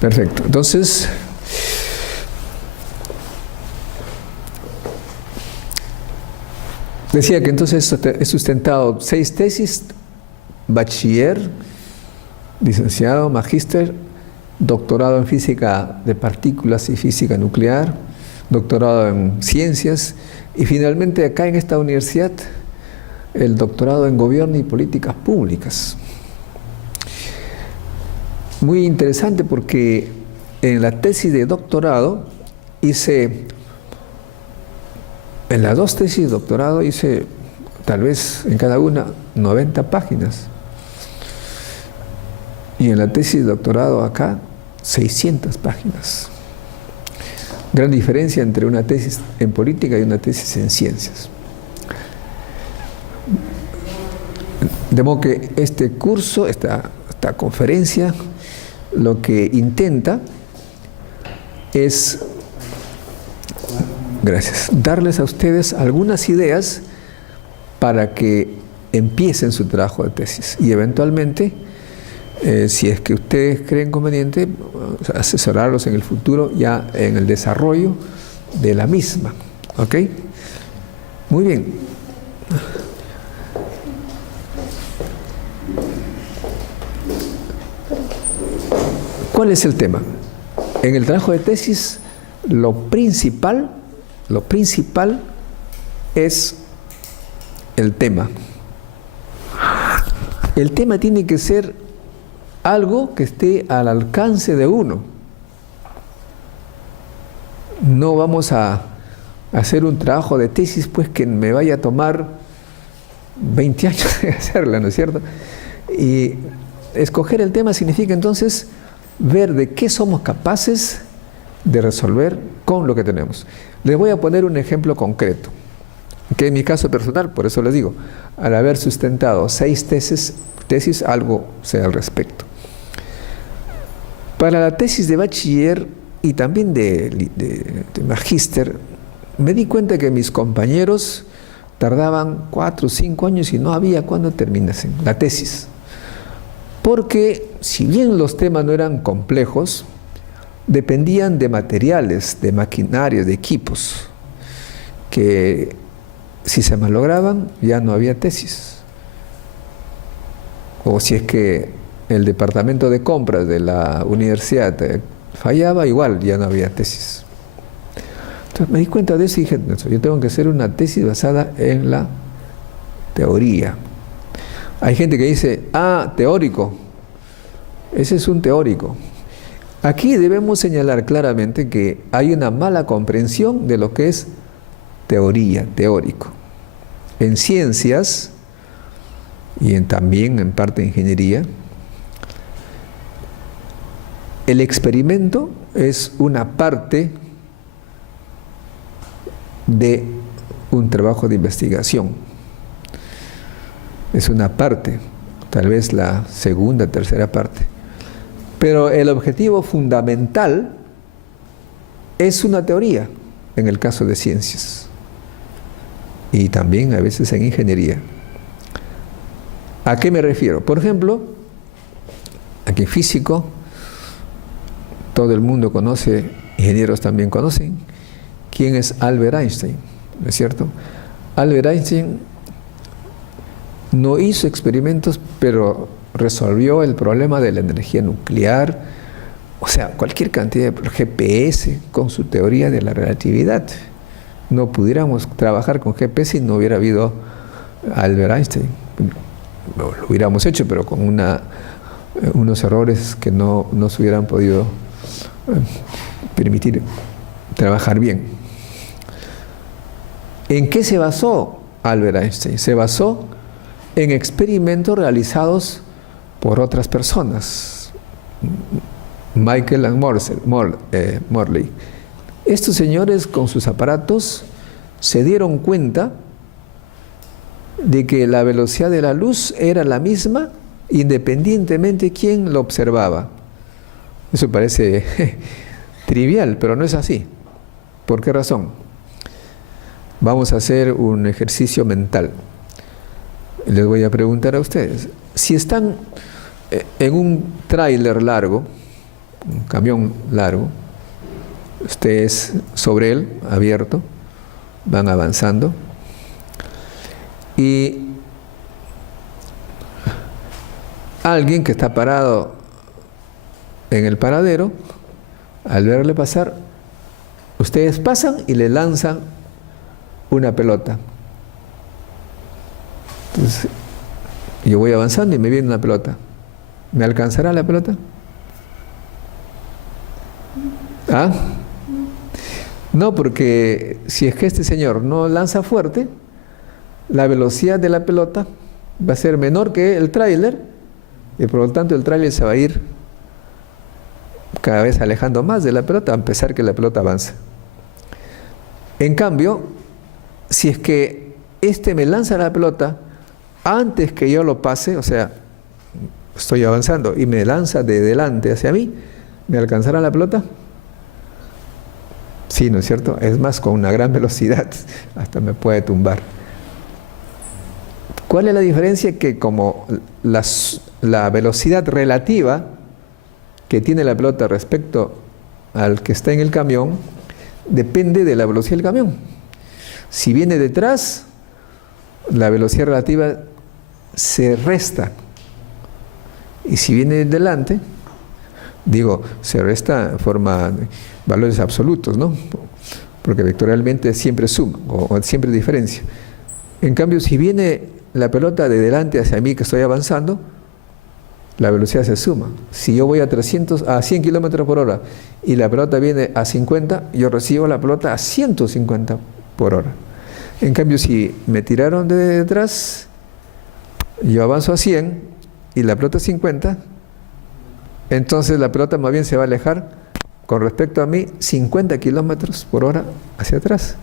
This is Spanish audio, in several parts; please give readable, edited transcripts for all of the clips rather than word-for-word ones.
Perfecto. Entonces, decía que entonces he sustentado 6 tesis: bachiller, licenciado, magíster, doctorado en física de partículas y física nuclear, doctorado en ciencias y finalmente acá en esta universidad el doctorado en gobierno y políticas públicas. Muy interesante porque en la tesis de doctorado en las 2 tesis de doctorado hice tal vez en cada una 90 páginas. Y en la tesis de doctorado acá 600 páginas. Gran diferencia entre una tesis en política y una tesis en ciencias. De modo que este curso, esta conferencia, lo que intenta es, darles a ustedes algunas ideas para que empiecen su trabajo de tesis y eventualmente, si es que ustedes creen conveniente, asesorarlos en el futuro ya en el desarrollo de la misma. ¿Ok? Muy bien. ¿Cuál es el tema? En el trabajo de tesis, lo principal es el tema. El tema tiene que ser algo que esté al alcance de uno. No vamos a hacer un trabajo de tesis pues que me vaya a tomar 20 años de hacerla, ¿no es cierto? Y escoger el tema significa entonces ver de qué somos capaces de resolver con lo que tenemos. Les voy a poner un ejemplo concreto, que en mi caso personal, por eso les digo, al haber sustentado 6 tesis, algo sé al respecto. Para la tesis de bachiller y también de magíster, me di cuenta que mis compañeros tardaban 4 o 5 años y no había cuándo terminasen la tesis. Porque si bien los temas no eran complejos, dependían de materiales, de maquinarias, de equipos, que si se malograban ya no había tesis. O si es que el departamento de compras de la universidad fallaba, igual ya no había tesis. Entonces me di cuenta de eso y dije, yo tengo que hacer una tesis basada en la teoría. Hay gente que dice, teórico. Ese es un teórico. Aquí debemos señalar claramente que hay una mala comprensión de lo que es teoría, teórico. En ciencias y también en parte de ingeniería, el experimento es una parte de un trabajo de investigación. Es una parte, tal vez la segunda, tercera parte. Pero el objetivo fundamental es una teoría, en el caso de ciencias. Y también a veces en ingeniería. ¿A qué me refiero? Por ejemplo, aquí físico, todo el mundo conoce, ingenieros también conocen, ¿quién es Albert Einstein? ¿No es cierto? Albert Einstein no hizo experimentos, pero resolvió el problema de la energía nuclear, o sea, cualquier cantidad de GPS con su teoría de la relatividad. No pudiéramos trabajar con GPS si no hubiera habido Albert Einstein. Lo hubiéramos hecho, pero con unos errores que no nos hubieran podido permitir trabajar bien. ¿En qué se basó Albert Einstein? Se basó en experimentos realizados por otras personas, Michael and Morley. Estos señores con sus aparatos se dieron cuenta de que la velocidad de la luz era la misma independientemente de quién lo observaba. Eso parece trivial, pero no es así. ¿Por qué razón? Vamos a hacer un ejercicio mental. Les voy a preguntar a ustedes, si están en un tráiler largo un camión largo, ustedes sobre él, abierto, van avanzando y alguien que está parado en el paradero, al verle pasar, ustedes pasan y le lanzan una pelota. Entonces, yo voy avanzando y me viene una pelota. ¿Me alcanzará la pelota? ¿Ah? No, porque si es que este señor no lanza fuerte, la velocidad de la pelota va a ser menor que el tráiler y por lo tanto el tráiler se va a ir cada vez alejando más de la pelota, a pesar que la pelota avanza. En cambio, si es que este me lanza la pelota antes que yo lo pase, o sea, estoy avanzando y me lanza de delante hacia mí, ¿me alcanzará la pelota? Sí, ¿no es cierto? Es más, con una gran velocidad, hasta me puede tumbar. ¿Cuál es la diferencia? Que como la velocidad relativa que tiene la pelota respecto al que está en el camión, depende de la velocidad del camión. Si viene detrás, la velocidad relativa se resta. Y si viene delante, digo, se resta en forma de valores absolutos, ¿no? Porque vectorialmente siempre suma o siempre diferencia. En cambio, si viene la pelota de delante hacia mí que estoy avanzando, la velocidad se suma. Si yo voy a 100 kilómetros por hora y la pelota viene a 50, yo recibo la pelota a 150 por hora. En cambio, si me tiraron de detrás, yo avanzo a 100 y la pelota a 50, entonces la pelota más bien se va a alejar con respecto a mí 50 kilómetros por hora hacia atrás.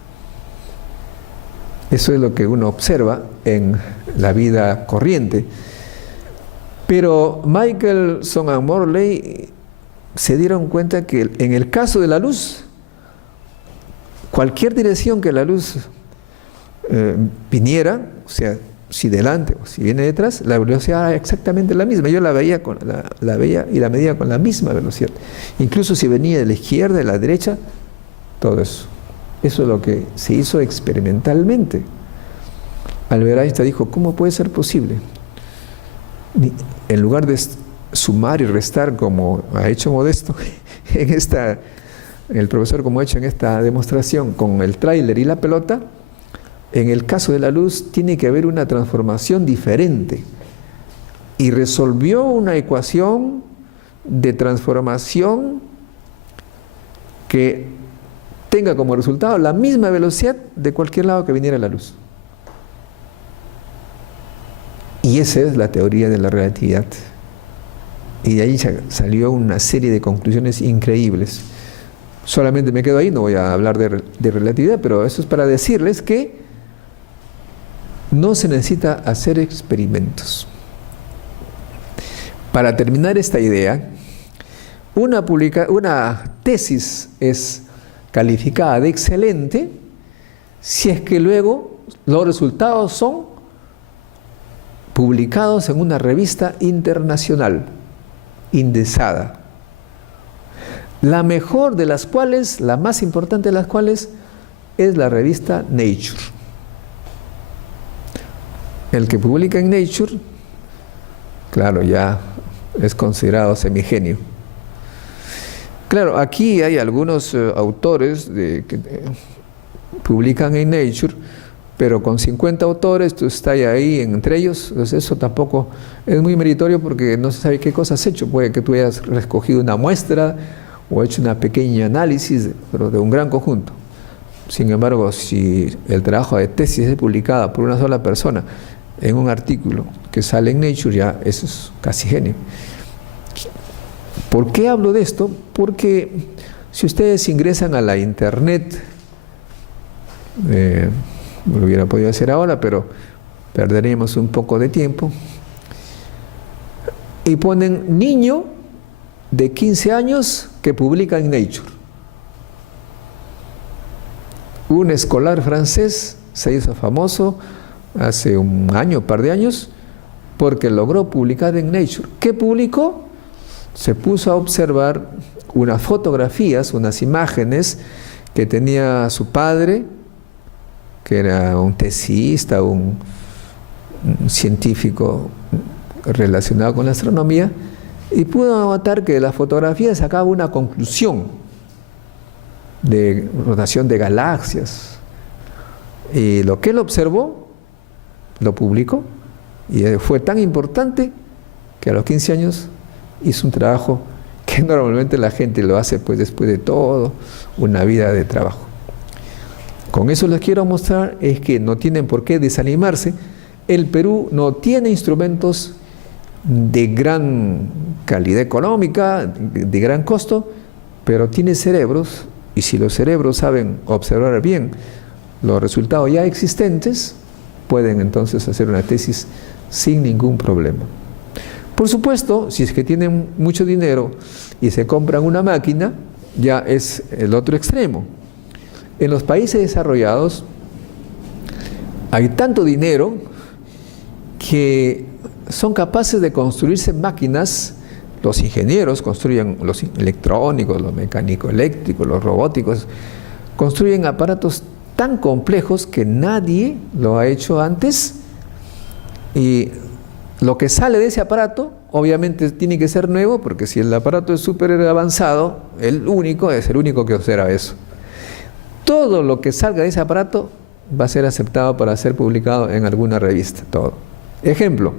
Eso es lo que uno observa en la vida corriente. Pero Michelson y Morley se dieron cuenta que en el caso de la luz, cualquier dirección que la luz viniera, o sea, si delante o si viene detrás, la velocidad era exactamente la misma. Yo la veía y la medía con la misma velocidad. Incluso si venía de la izquierda, de la derecha, todo eso. Eso es lo que se hizo experimentalmente. Albert Einstein dijo, ¿cómo puede ser posible? En lugar de sumar y restar como ha hecho Modesto el profesor como ha hecho en esta demostración con el tráiler y la pelota, en el caso de la luz tiene que haber una transformación diferente. Y resolvió una ecuación de transformación que tenga como resultado la misma velocidad de cualquier lado que viniera la luz. Y esa es la teoría de la relatividad. Y de ahí salió una serie de conclusiones increíbles. Solamente me quedo ahí, no voy a hablar de relatividad, pero eso es para decirles que no se necesita hacer experimentos. Para terminar esta idea, una tesis es calificada de excelente si es que luego los resultados son publicados en una revista internacional, indexada. La mejor de las cuales, la más importante de las cuales, es la revista Nature. El que publica en Nature, claro, ya es considerado semigenio. Claro, aquí hay algunos autores que publican en Nature, pero con 50 autores, tú estás ahí entre ellos, entonces eso tampoco es muy meritorio porque no se sabe qué cosa has hecho. Puede que tú hayas recogido una muestra o hecho una pequeña análisis, pero de un gran conjunto. Sin embargo, si el trabajo de tesis es publicado por una sola persona en un artículo que sale en Nature, ya eso es casi genio. ¿Por qué hablo de esto? Porque si ustedes ingresan a la internet, lo hubiera podido hacer ahora, pero perderíamos un poco de tiempo, y ponen niño de 15 años que publica en Nature. Un escolar francés se hizo famoso hace un par de años, porque logró publicar en Nature. ¿Qué publicó? se puso a observar unas fotografías, unas imágenes que tenía su padre, que era un tesista, un científico relacionado con la astronomía, y pudo notar que la fotografía sacaba una conclusión de rotación de galaxias. Y lo que él observó, lo publicó, y fue tan importante que a los 15 años hizo un trabajo que normalmente la gente lo hace pues después de todo una vida de trabajo. Con eso les quiero mostrar es que no tienen por qué desanimarse. El Perú no tiene instrumentos de gran calidad económica, de gran costo, pero tiene cerebros, y si los cerebros saben observar bien los resultados ya existentes, pueden entonces hacer una tesis sin ningún problema. Por supuesto, si es que tienen mucho dinero y se compran una máquina, ya es el otro extremo. En los países desarrollados hay tanto dinero que son capaces de construirse máquinas. Los ingenieros construyen los electrónicos, los mecánicos eléctricos, los robóticos, construyen aparatos tan complejos que nadie lo ha hecho antes, y lo que sale de ese aparato obviamente tiene que ser nuevo, porque si el aparato es súper avanzado, el único es el único que observa eso. Todo lo que salga de ese aparato va a ser aceptado para ser publicado en alguna revista, todo. Ejemplo,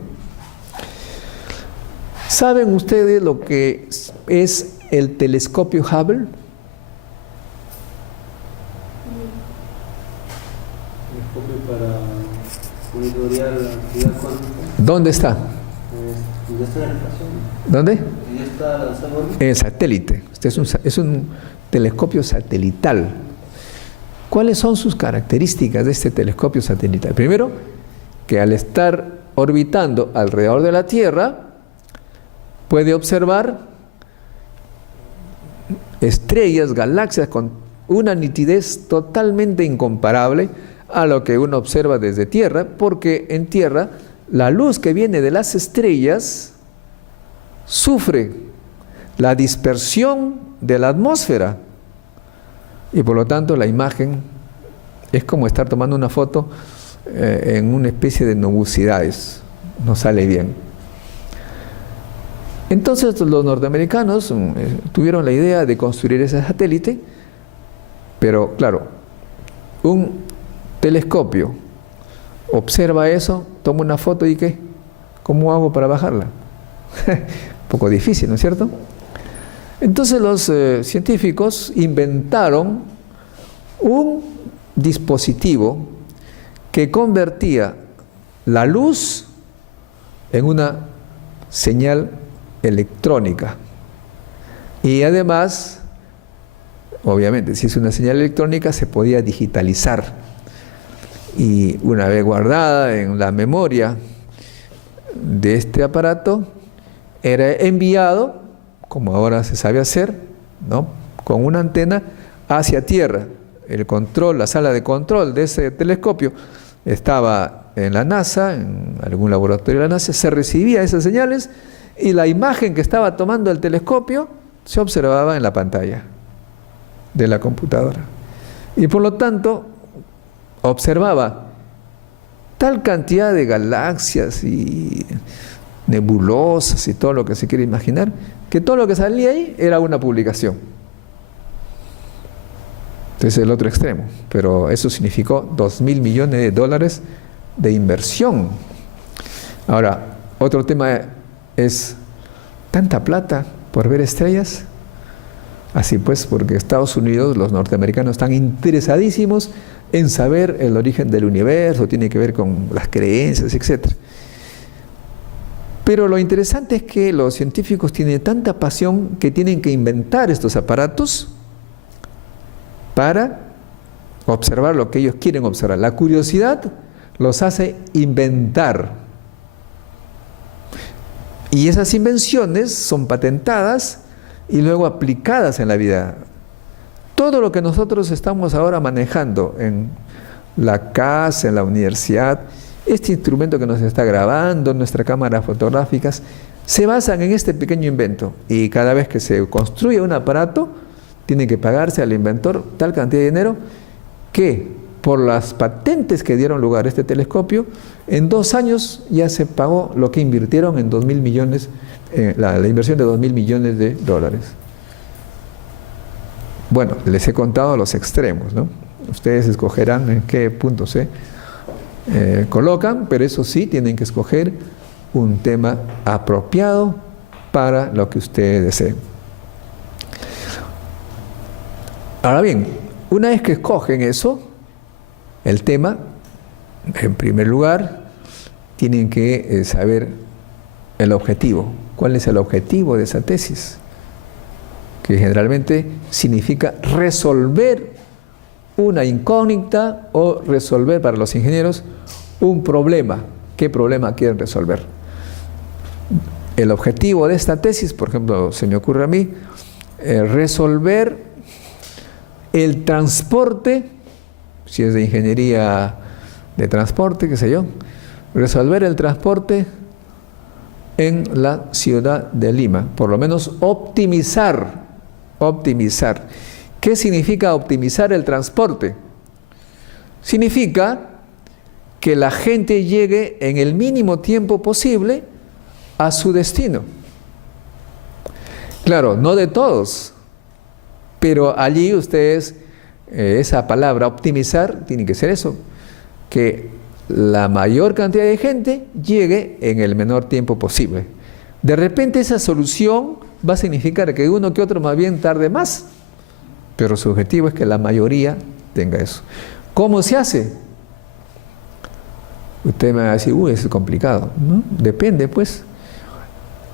¿saben ustedes lo que es el telescopio Hubble? Para monitorear la actividad cuántica. ¿Dónde está? Ya está en la estación. ¿Dónde? Ya está lanzado. El satélite. Este es un telescopio satelital. ¿Cuáles son sus características de este telescopio satelital? Primero, que al estar orbitando alrededor de la Tierra, puede observar estrellas, galaxias con una nitidez totalmente incomparable a lo que uno observa desde Tierra, porque en Tierra la luz que viene de las estrellas sufre la dispersión de la atmósfera, y por lo tanto la imagen es como estar tomando una foto en una especie de nubosidades, no sale bien. Entonces los norteamericanos tuvieron la idea de construir ese satélite, pero claro, un telescopio observa eso, toma una foto y ¿qué? ¿Cómo hago para bajarla? Un poco difícil, ¿no es cierto? Entonces los científicos inventaron un dispositivo que convertía la luz en una señal electrónica, y además, obviamente, si es una señal electrónica se podía digitalizar, y una vez guardada en la memoria de este aparato era enviado, como ahora se sabe hacer, ¿no?, con una antena hacia tierra. El control, la sala de control de ese telescopio estaba en la NASA, en algún laboratorio de la NASA, se recibía esas señales y la imagen que estaba tomando el telescopio se observaba en la pantalla de la computadora. Y por lo tanto, observaba tal cantidad de galaxias y nebulosas y todo lo que se quiere imaginar, que todo lo que salía ahí era una publicación. Entonces el otro extremo, pero eso significó $2.000 millones de inversión. Ahora, otro tema es tanta plata por ver estrellas. Así pues, porque Estados Unidos, los norteamericanos están interesadísimos en saber el origen del universo, tiene que ver con las creencias, etc. Pero lo interesante es que los científicos tienen tanta pasión que tienen que inventar estos aparatos para observar lo que ellos quieren observar. La curiosidad los hace inventar. Y esas invenciones son patentadas y luego aplicadas en la vida. Todo lo que nosotros estamos ahora manejando en la casa, en la universidad, este instrumento que nos está grabando, nuestras cámaras fotográficas, se basan en este pequeño invento, y cada vez que se construye un aparato, tiene que pagarse al inventor tal cantidad de dinero que, por las patentes que dieron lugar a este telescopio, en 2 años ya se pagó lo que invirtieron en 2.000 millones, la inversión de 2.000 millones de dólares. Bueno, les he contado los extremos, ¿no? Ustedes escogerán en qué punto se colocan, pero eso sí, tienen que escoger un tema apropiado para lo que ustedes deseen. Ahora bien, una vez que escogen eso, el tema, en primer lugar, tienen que saber el objetivo. ¿Cuál es el objetivo de esa tesis? Que generalmente significa resolver una incógnita o resolver para los ingenieros un problema. ¿Qué problema quieren resolver? El objetivo de esta tesis, por ejemplo, se me ocurre a mí, resolver el transporte, si es de ingeniería de transporte, qué sé yo, resolver el transporte en la ciudad de Lima, por lo menos optimizar. ¿Qué significa optimizar el transporte? Significa que la gente llegue en el mínimo tiempo posible a su destino. Claro, no de todos, pero allí ustedes, esa palabra optimizar, tiene que ser eso, que la mayor cantidad de gente llegue en el menor tiempo posible. De repente esa solución va a significar que uno que otro más bien tarde más, pero su objetivo es que la mayoría tenga eso. ¿Cómo se hace? Usted me va a decir, eso es complicado, ¿no? Depende, pues.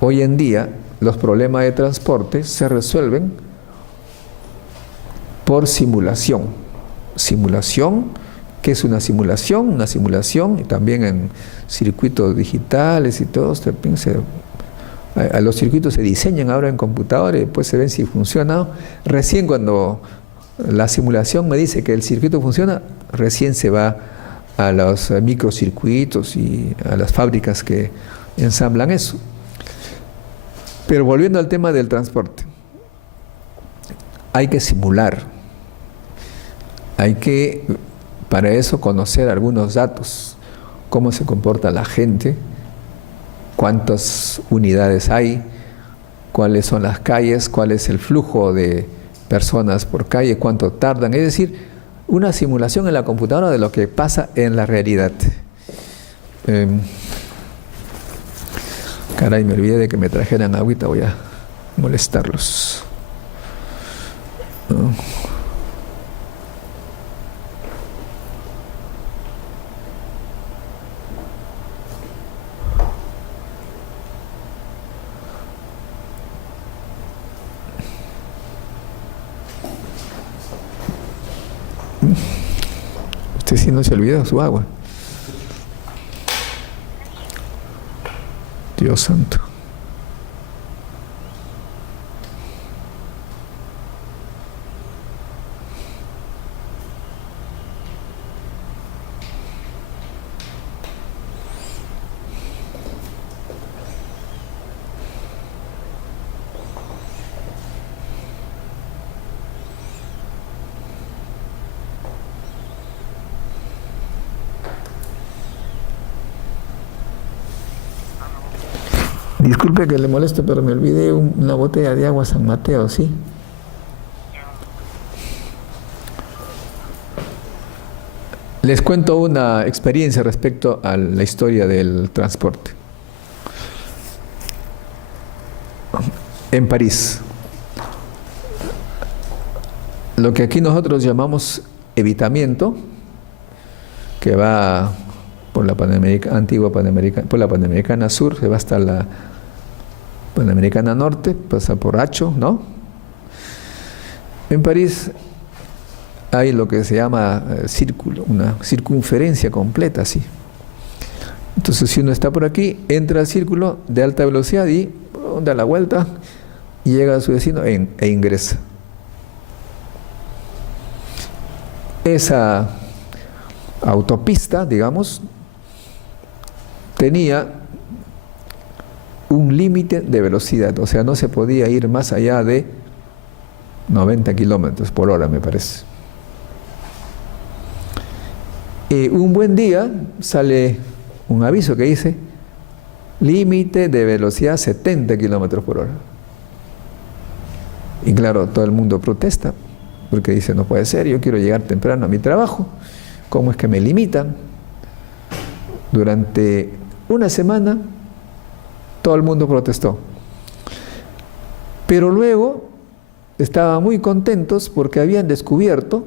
Hoy en día los problemas de transporte se resuelven por simulación. Simulación, ¿qué es una simulación? Una simulación, y también en circuitos digitales y todo, los circuitos se diseñan ahora en computadora y después se ven si funciona. Recién cuando la simulación me dice que el circuito funciona, recién se va a los microcircuitos y a las fábricas que ensamblan eso. Pero volviendo al tema del transporte, hay que simular, hay que para eso conocer algunos datos, cómo se comporta la gente, cuántas unidades hay, cuáles son las calles, cuál es el flujo de personas por calle, cuánto tardan, es decir, una simulación en la computadora de lo que pasa en la realidad. Caray, me olvidé de que me trajeran agüita, voy a molestarlos. Usted sí no se olvida su agua. Dios santo. Disculpe que le moleste, pero me olvidé una botella de agua San Mateo, ¿sí? Les cuento una experiencia respecto a la historia del transporte. En París, lo que aquí nosotros llamamos evitamiento, que va por la antigua Panamericana, por la Panamericana Sur, se va hasta la Panamericana Norte, pasa por Hacho, ¿no? En París hay lo que se llama círculo, una circunferencia completa, así. Entonces, si uno está por aquí, entra al círculo de alta velocidad y da la vuelta y llega a su destino e ingresa. Esa autopista, digamos, tenía un límite de velocidad, o sea, no se podía ir más allá de 90 kilómetros por hora, me parece. Un buen día sale un aviso que dice límite de velocidad 70 kilómetros por hora. Y claro, todo el mundo protesta, porque dice, no puede ser, yo quiero llegar temprano a mi trabajo, ¿cómo es que me limitan? Durante una semana, todo el mundo protestó. Pero luego estaban muy contentos porque habían descubierto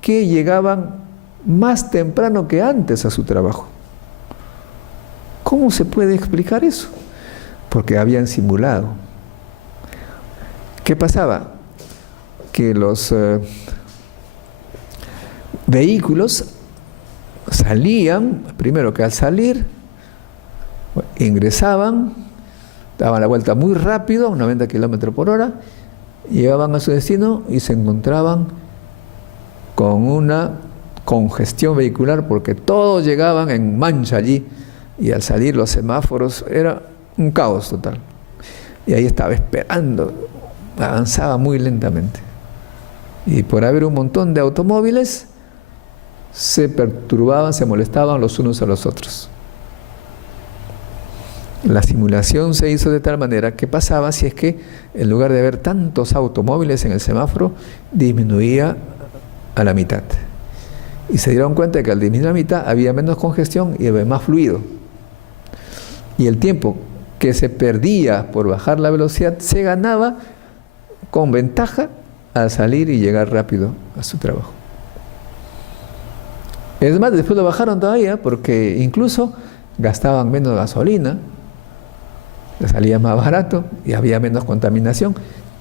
que llegaban más temprano que antes a su trabajo. ¿Cómo se puede explicar eso? Porque habían simulado. ¿Qué pasaba? Que los vehículos salían, primero que al salir, ingresaban, daban la vuelta muy rápido, 90 kilómetros por hora, llegaban a su destino y se encontraban con una congestión vehicular porque todos llegaban en mancha allí y al salir los semáforos era un caos total. Y ahí estaba esperando, avanzaba muy lentamente. Y por haber un montón de automóviles, se perturbaban, se molestaban los unos a los otros. La simulación se hizo de tal manera que pasaba si es que en lugar de haber tantos automóviles en el semáforo, disminuía a la mitad. Y se dieron cuenta de que al disminuir a la mitad había menos congestión y había más fluido. Y el tiempo que se perdía por bajar la velocidad se ganaba con ventaja al salir y llegar rápido a su trabajo. Es más, después lo bajaron todavía porque incluso gastaban menos gasolina, les salía más barato y había menos contaminación.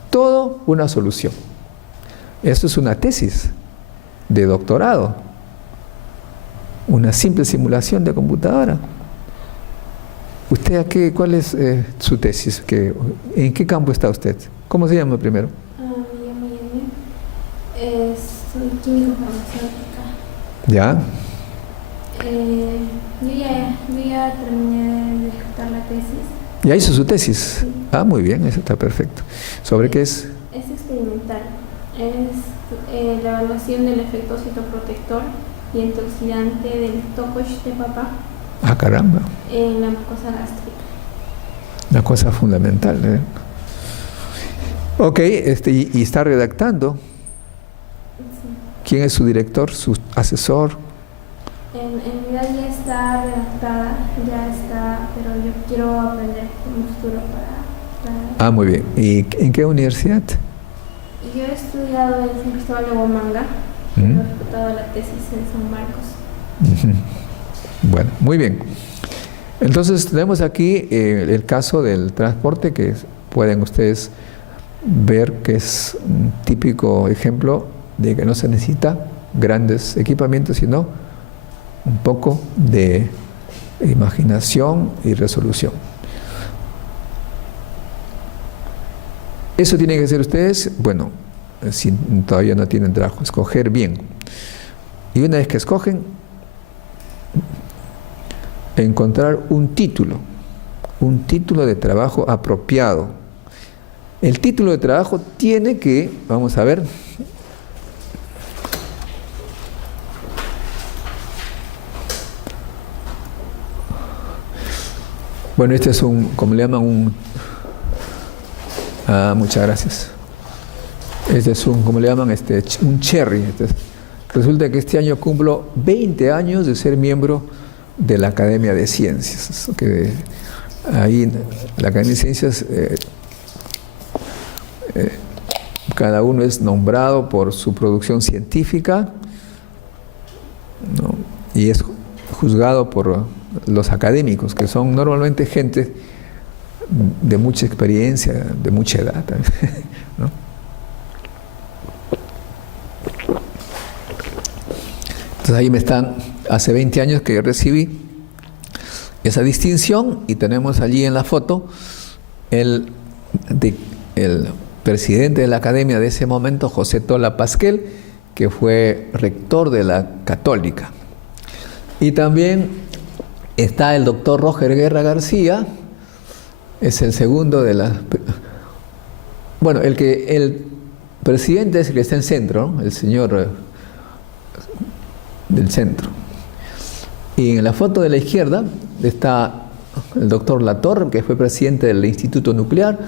Todo una solución. Eso es una tesis de doctorado, una simple simulación de computadora. ¿Usted cuál es su tesis? ¿En qué campo está usted? ¿Cómo se llama primero? Me llamo Yanni. Soy químico farmacéutica. ¿Ya? Yo ya terminé de ejecutar la tesis. ¿Ya hizo su tesis? Sí. Ah, muy bien, eso está perfecto. ¿Sobre qué es? Es experimental. Es la evaluación del efecto citoprotector y antioxidante del tocosh de papa Ah, caramba. en la mucosa gástrica. Una cosa fundamental, ¿eh? Ok, y está redactando. Sí. ¿Quién es su director, su asesor? En realidad ya está redactada, ya está, pero yo quiero aprender un futuro para... Ah, muy bien. ¿Y en qué universidad? Yo he estudiado en San Cristóbal de Huamanga, he ejecutado la tesis en San Marcos. Bueno, muy bien. Entonces tenemos aquí el caso del transporte que pueden ustedes ver que es un típico ejemplo de que no se necesita grandes equipamientos, sino un poco de imaginación y resolución. Eso tienen que hacer ustedes, bueno, si todavía no tienen trabajo, escoger bien. Y una vez que escogen, encontrar un título de trabajo apropiado. El título de trabajo tiene que, vamos a ver, bueno, este es como le llaman muchas gracias. Este es como le llaman, un cherry. Resulta que este año cumplo 20 años de ser miembro de la Academia de Ciencias. Que ahí, la Academia de Ciencias, cada uno es nombrado por su producción científica, ¿no? Y es juzgado por los académicos, que son normalmente gente de mucha experiencia, de mucha edad, ¿no? Entonces ahí hace 20 años que yo recibí esa distinción y tenemos allí en la foto el presidente de la academia de ese momento, José Tola Pasquel, que fue rector de la Católica. Y también está el doctor Roger Guerra García, Es el segundo de la... Bueno, el presidente es el que está en centro, ¿no? El señor del centro. Y en la foto de la izquierda está el doctor Latorre, que fue presidente del Instituto Nuclear,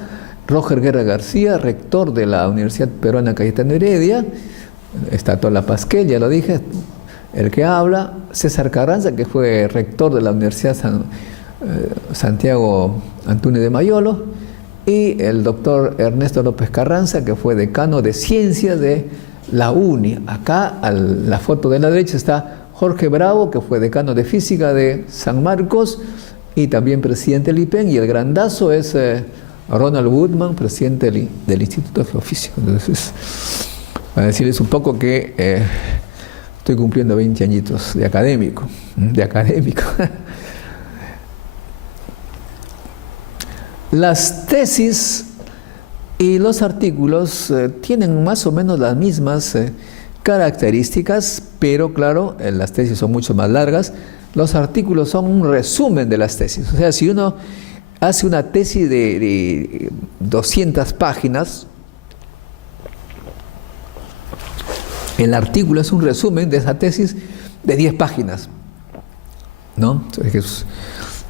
Roger Guerra García, rector de la Universidad Peruana Cayetano Heredia, está Tola Pasquel, ya lo dije, el que habla, César Carranza, que fue rector de la Universidad Santiago Antúnez de Mayolo, y el doctor Ernesto López Carranza, que fue decano de Ciencias de la UNI. Acá, la foto de la derecha, está Jorge Bravo, que fue decano de Física de San Marcos, y también presidente del IPEN, y el grandazo es Ronald Woodman, presidente del Instituto Geofísico. Entonces, para decirles un poco que estoy cumpliendo 20 añitos de académico. Las tesis y los artículos tienen más o menos las mismas características, pero claro, las tesis son mucho más largas. Los artículos son un resumen de las tesis. O sea, si uno hace una tesis de 200 páginas, el artículo es un resumen de esa tesis de 10 páginas, ¿no?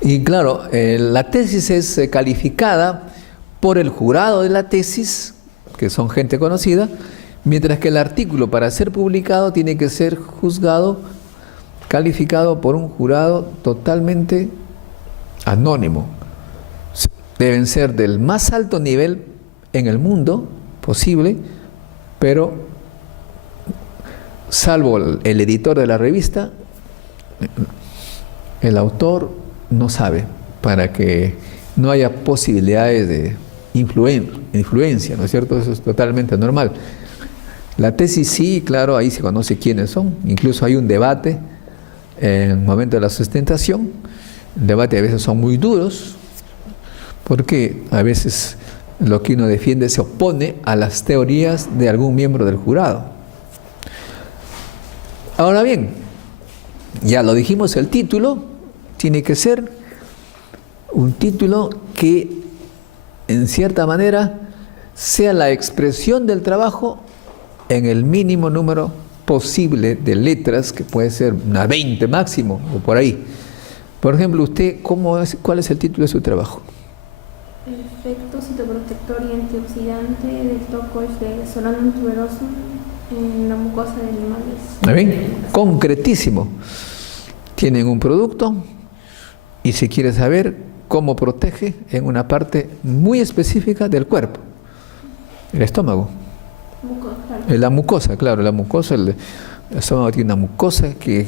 Y claro, la tesis es calificada por el jurado de la tesis, que son gente conocida, mientras que el artículo, para ser publicado, tiene que ser juzgado, calificado por un jurado totalmente anónimo. Deben ser del más alto nivel en el mundo posible, pero salvo el editor de la revista, el autor no sabe, para que no haya posibilidades de influencia, ¿no es cierto? Eso es totalmente normal. La tesis sí, claro, ahí se conoce quiénes son, incluso hay un debate en el momento de la sustentación. El debate a veces son muy duros, porque a veces lo que uno defiende se opone a las teorías de algún miembro del jurado. Ahora bien, ya lo dijimos, el título tiene que ser un título que en cierta manera sea la expresión del trabajo en el mínimo número posible de letras, que puede ser una 20 máximo o por ahí. Por ejemplo, usted, ¿cuál es el título de su trabajo? El efecto citoprotector y antioxidante del tocosh de Solanum tuberosum en la mucosa de animales. ¿Está bien? Concretísimo. Tienen un producto y se quiere saber cómo protege en una parte muy específica del cuerpo, el estómago. La mucosa, claro, la mucosa, el estómago tiene una mucosa que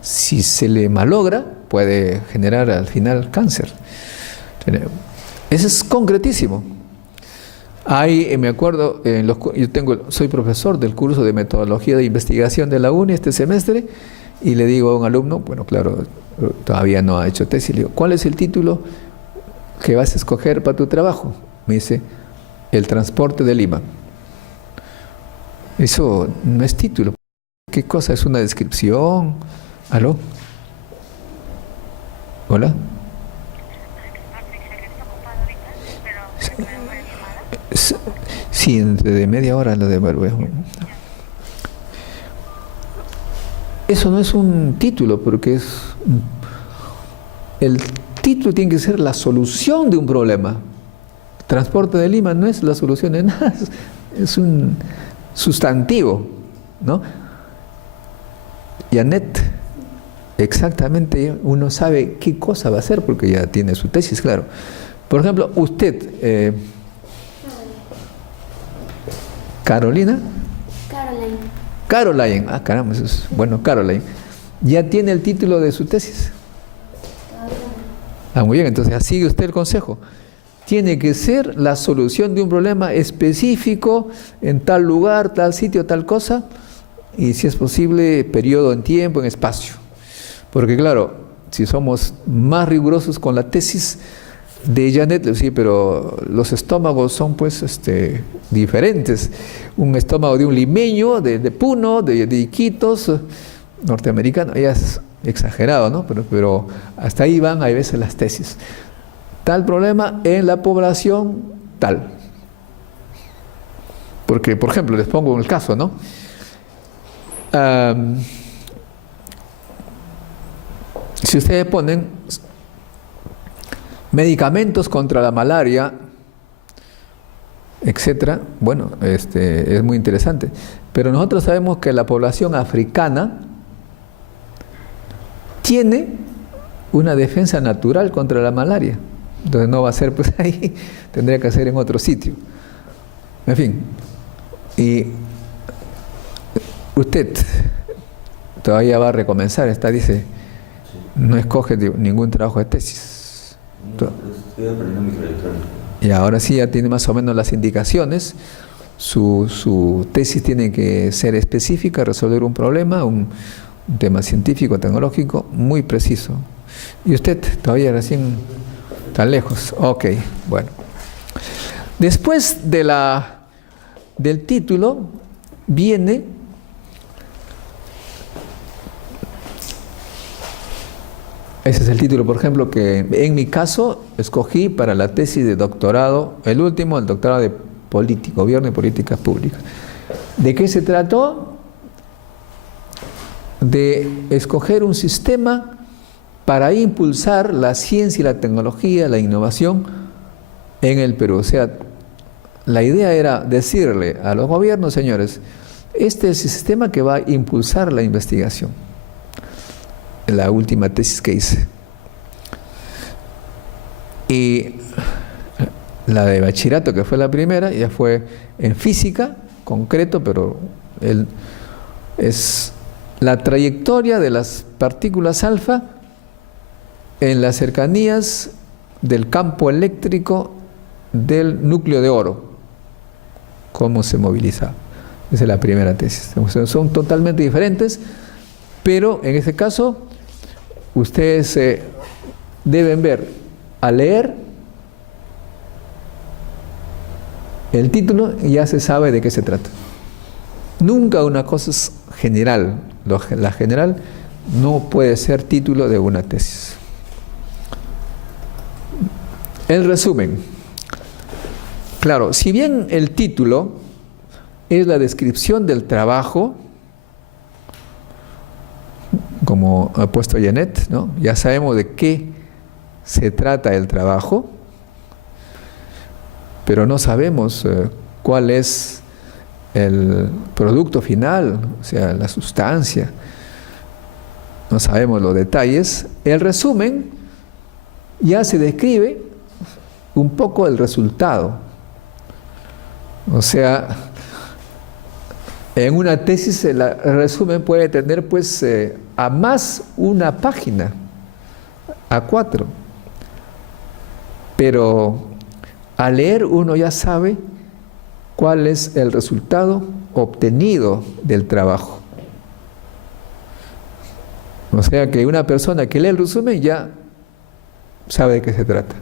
si se le malogra puede generar al final cáncer. Eso es concretísimo. Ahí me acuerdo, soy profesor del curso de metodología de investigación de la UNI este semestre, y le digo a un alumno, bueno, claro, todavía no ha hecho tesis, le digo, ¿cuál es el título que vas a escoger para tu trabajo? Me dice, el transporte de Lima. Eso no es título. ¿Qué cosa? ¿Es una descripción? ¿Aló? ¿Hola? Sí, de media hora lo devuelvo. Eso no es un título, porque el título tiene que ser la solución de un problema. Transporte de Lima no es la solución de nada, es un sustantivo, ¿no? Janet, exactamente uno sabe qué cosa va a hacer porque ya tiene su tesis, claro. Por ejemplo, usted, Carolina. Caroline, caramba, eso es bueno, Caroline. ¿Ya tiene el título de su tesis? Muy bien, entonces sigue usted el consejo. Tiene que ser la solución de un problema específico en tal lugar, tal sitio, tal cosa, y si es posible, periodo en tiempo, en espacio. Porque claro, si somos más rigurosos con la tesis de Janet, sí, pero los estómagos son pues diferentes. Un estómago de un limeño, de Puno, de Iquitos, norteamericano, ya es exagerado, ¿no? Pero hasta ahí van a veces las tesis. tal problema en la población tal. Porque, por ejemplo, les pongo el caso, ¿no? Si ustedes ponen medicamentos contra la malaria, etcétera, bueno, es muy interesante. Pero nosotros sabemos que la población africana tiene una defensa natural contra la malaria. Entonces no va a ser pues ahí, tendría que ser en otro sitio. En fin, y usted todavía va a recomenzar, dice, no escoge ningún trabajo de tesis. No, pues estoy aprendiendo microelectrónica. Y ahora sí ya tiene más o menos las indicaciones. Su tesis tiene que ser específica, resolver un problema, un tema científico, tecnológico, muy preciso. Y usted todavía recién tan lejos. Ok, bueno. Después del título viene ese es el título, por ejemplo, que en mi caso escogí para la tesis de doctorado, el último, el doctorado de Gobierno y Políticas Públicas. ¿De qué se trató? De escoger un sistema para impulsar la ciencia y la tecnología, la innovación en el Perú. O sea, la idea era decirle a los gobiernos, señores, este es el sistema que va a impulsar la investigación. La última tesis que hice. Y la de bachillerato, que fue la primera, ya fue en física, concreto, pero es la trayectoria de las partículas alfa en las cercanías del campo eléctrico del núcleo de oro. Cómo se moviliza. Esa es la primera tesis. Son totalmente diferentes, pero en este caso ustedes deben ver, al leer el título ya se sabe de qué se trata. Nunca una cosa es general. La general no puede ser título de una tesis. El resumen. Claro, si bien el título es la descripción del trabajo, como ha puesto Janet, ¿no? Ya sabemos de qué se trata el trabajo, pero no sabemos cuál es el producto final, o sea, la sustancia. No sabemos los detalles. El resumen ya se describe un poco el resultado. O sea, en una tesis el resumen puede tener pues a más una página, a 4. Pero al leer uno ya sabe cuál es el resultado obtenido del trabajo. O sea que una persona que lee el resumen ya sabe de qué se trata.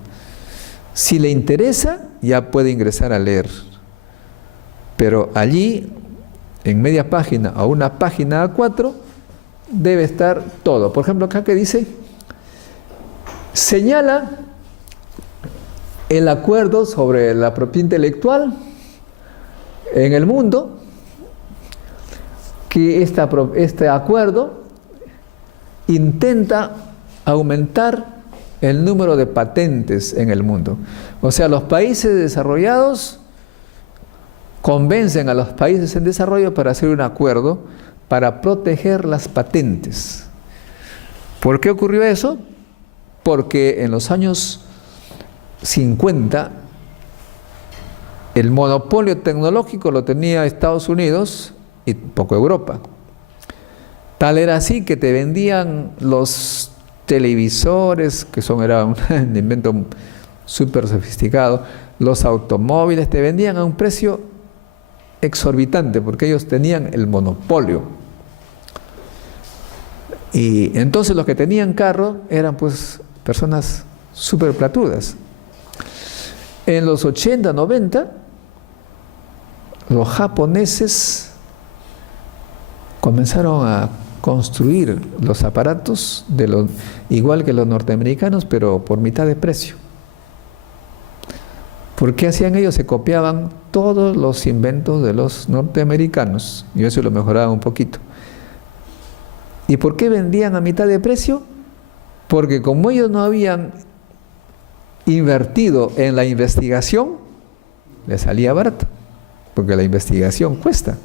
Si le interesa, ya puede ingresar a leer. Pero allí, en media página o una página A4, debe estar todo. Por ejemplo, acá que dice, señala el acuerdo sobre la propiedad intelectual en el mundo, que este acuerdo intenta aumentar el número de patentes en el mundo. O sea, los países desarrollados convencen a los países en desarrollo para hacer un acuerdo para proteger las patentes. ¿Por qué ocurrió eso? Porque en los años 50 el monopolio tecnológico lo tenía Estados Unidos y poco Europa. Tal era así que te vendían los televisores, que era un invento súper sofisticado, los automóviles, te vendían a un precio exorbitante porque ellos tenían el monopolio. Y entonces los que tenían carro eran pues personas súper platudas. En los 80, 90, los japoneses comenzaron a construir los aparatos igual que los norteamericanos, pero por mitad de precio. ¿Por qué hacían ellos? Se copiaban todos los inventos de los norteamericanos y eso lo mejoraban un poquito. ¿Y por qué vendían a mitad de precio? Porque como ellos no habían invertido en la investigación, les salía barato, porque la investigación cuesta.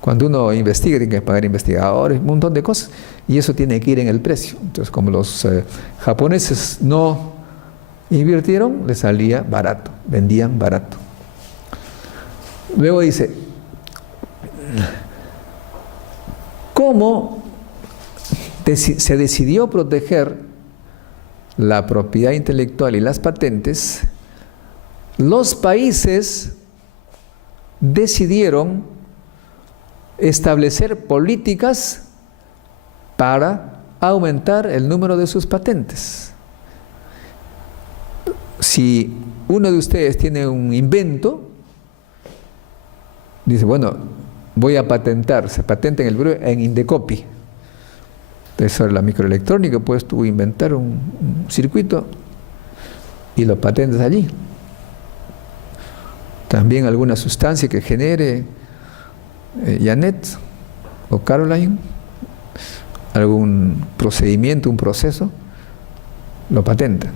Cuando uno investiga tiene que pagar investigadores, un montón de cosas, y eso tiene que ir en el precio. Entonces, como los japoneses no invirtieron, les salía barato, vendían barato. Luego dice, ¿cómo se decidió proteger la propiedad intelectual y las patentes? Los países decidieron establecer políticas para aumentar el número de sus patentes. Si uno de ustedes tiene un invento, dice, bueno, voy a patentar, se patenta en el Perú en Indecopi. Sobre la microelectrónica, puedes tú inventar un circuito y lo patentes allí. También alguna sustancia que genere Janet o Caroline, algún procedimiento, un proceso, lo patenta.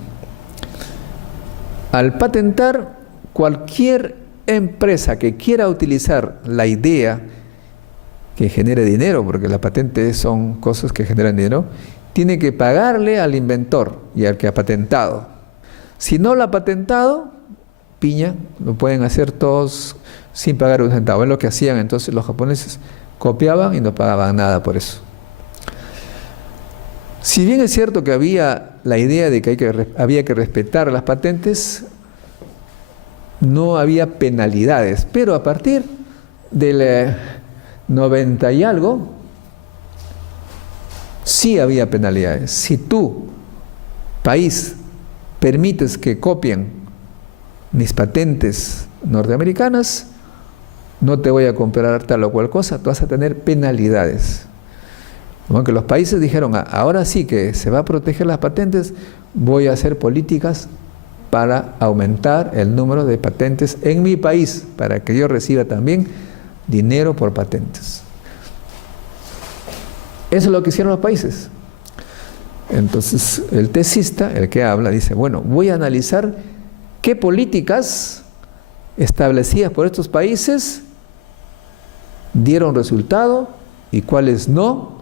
Al patentar, cualquier empresa que quiera utilizar la idea que genere dinero, porque la patente son cosas que generan dinero, tiene que pagarle al inventor y al que ha patentado. Si no lo ha patentado, piña, lo pueden hacer todos sin pagar un centavo. Es lo que hacían entonces los japoneses, copiaban y no pagaban nada por eso. Si bien es cierto que había la idea de que había que respetar las patentes, no había penalidades, pero a partir del 90 y algo, sí había penalidades. Si tú, país, permites que copien mis patentes norteamericanas, no te voy a comprar tal o cual cosa, tú vas a tener penalidades. Aunque los países dijeron, ahora sí que se va a proteger las patentes, voy a hacer políticas para aumentar el número de patentes en mi país, para que yo reciba también dinero por patentes. Eso es lo que hicieron los países. Entonces, el tesista, el que habla, dice, bueno, voy a analizar qué políticas establecidas por estos países dieron resultado y cuáles no,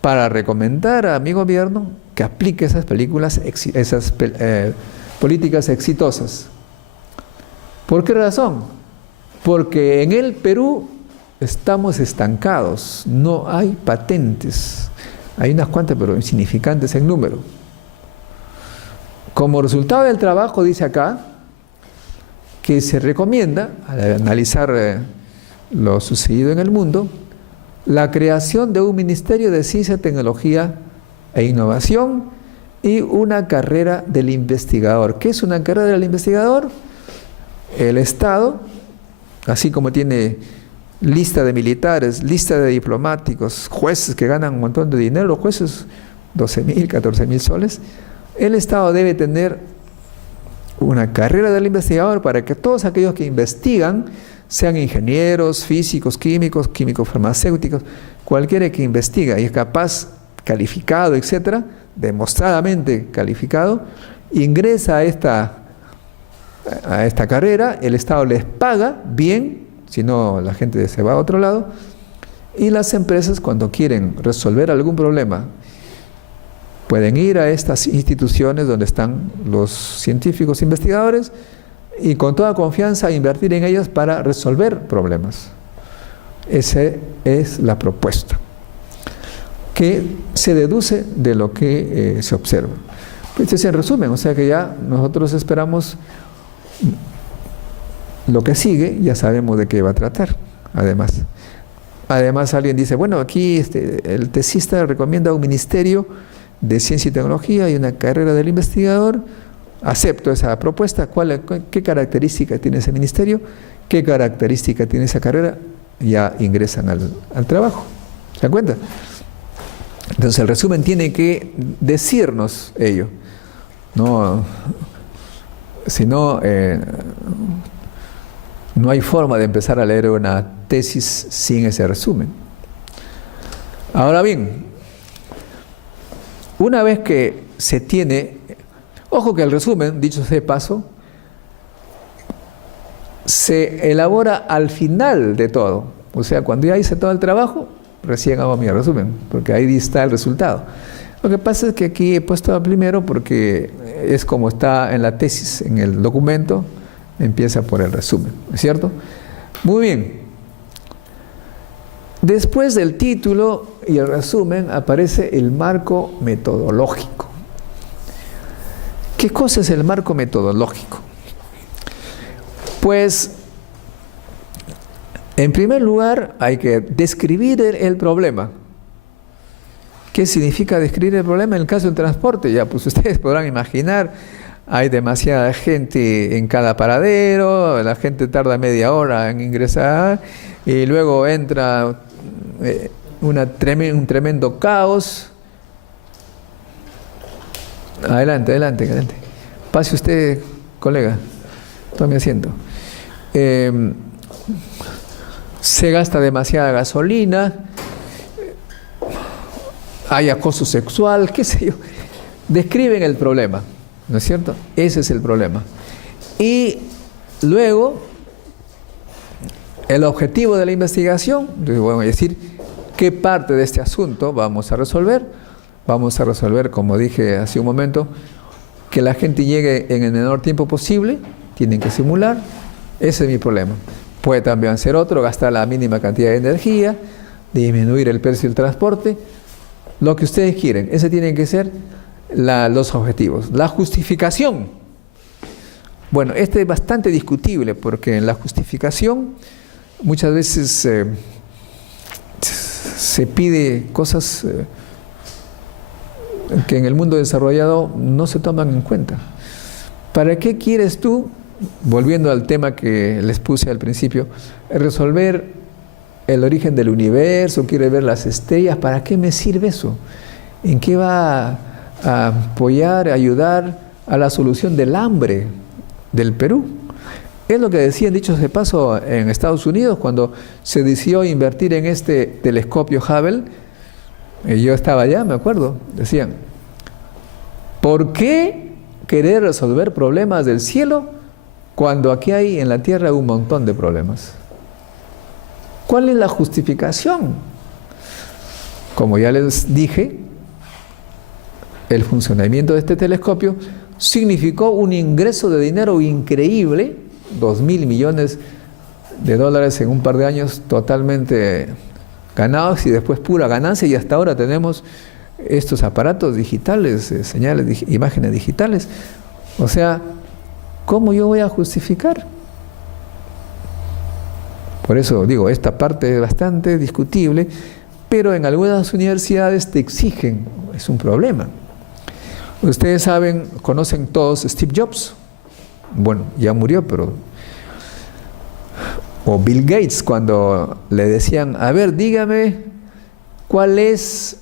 para recomendar a mi gobierno que aplique esas políticas exitosas. ¿Por qué razón? Porque en el Perú estamos estancados, no hay patentes, hay unas cuantas pero insignificantes en número. Como resultado del trabajo, dice acá, que se recomienda, al analizar lo sucedido en el mundo, la creación de un Ministerio de Ciencia, Tecnología e Innovación y una carrera del investigador. ¿Qué es una carrera del investigador? El Estado, así como tiene lista de militares, lista de diplomáticos, jueces que ganan un montón de dinero, los jueces 12.000, 14.000 soles, el Estado debe tener una carrera del investigador para que todos aquellos que investigan, sean ingenieros, físicos, químicos, químicos farmacéuticos, cualquiera que investiga y es capaz, calificado, etcétera, demostradamente calificado, ingresa a esta carrera, el Estado les paga bien, si no la gente se va a otro lado, y las empresas cuando quieren resolver algún problema pueden ir a estas instituciones donde están los científicos investigadores y con toda confianza invertir en ellas para resolver problemas. Esa es la propuesta, que se deduce de lo que se observa. Pues es en resumen, o sea que ya nosotros esperamos lo que sigue, ya sabemos de qué va a tratar, además. Además alguien dice, bueno, aquí el tesista recomienda un ministerio de ciencia y tecnología y una carrera del investigador. Acepto esa propuesta. ¿Qué característica tiene ese ministerio? ¿Qué característica tiene esa carrera? Ya ingresan al trabajo. ¿Se dan cuenta? Entonces el resumen tiene que decirnos ello. No, Si no, no hay forma de empezar a leer una tesis sin ese resumen. Ahora bien, una vez que se tiene, ojo que el resumen, dicho sea de paso, se elabora al final de todo. O sea, cuando ya hice todo el trabajo, recién hago mi resumen, porque ahí está el resultado. Lo que pasa es que aquí he puesto primero porque es como está en la tesis, en el documento, empieza por el resumen, ¿es cierto? Muy bien. Después del título y el resumen aparece el marco metodológico. ¿Qué cosa es el marco metodológico? Pues, en primer lugar, hay que describir el problema. ¿Qué significa describir el problema en el caso del transporte? Ya, pues ustedes podrán imaginar, hay demasiada gente en cada paradero, la gente tarda media hora en ingresar, y luego entra un tremendo caos. Adelante, adelante, adelante. Pase usted, colega, tome asiento. Se gasta demasiada gasolina, hay acoso sexual, qué sé yo. Describen el problema, ¿no es cierto? Ese es el problema. Y luego, el objetivo de la investigación, vamos a decir, ¿qué parte de este asunto vamos a resolver? Vamos a resolver, como dije hace un momento, que la gente llegue en el menor tiempo posible, tienen que simular, ese es mi problema. Puede también ser otro, gastar la mínima cantidad de energía, disminuir el precio del transporte, lo que ustedes quieren. Ese tienen que ser los objetivos. La justificación. Bueno, este es bastante discutible porque en la justificación muchas veces se pide cosas que en el mundo desarrollado no se toman en cuenta. ¿Para qué quieres tú, volviendo al tema que les puse al principio, resolver el origen del universo, quieres ver las estrellas? ¿Para qué me sirve eso? ¿En qué va a apoyar, a ayudar a la solución del hambre del Perú? Es lo que decían, dichos de paso, en Estados Unidos cuando se decidió invertir en este telescopio Hubble. Yo estaba allá, me acuerdo, decían, ¿por qué querer resolver problemas del cielo cuando aquí hay en la Tierra un montón de problemas? ¿Cuál es la justificación? Como ya les dije, el funcionamiento de este telescopio significó un ingreso de dinero increíble, 2.000 millones de dólares en un par de años totalmente ganados y después pura ganancia, y hasta ahora tenemos estos aparatos digitales, señales, imágenes digitales. O sea, ¿cómo yo voy a justificar? Por eso digo, esta parte es bastante discutible, pero en algunas universidades te exigen, es un problema. Ustedes saben, conocen todos Steve Jobs. Bueno, ya murió, pero... O Bill Gates, cuando le decían, a ver, dígame cuál es,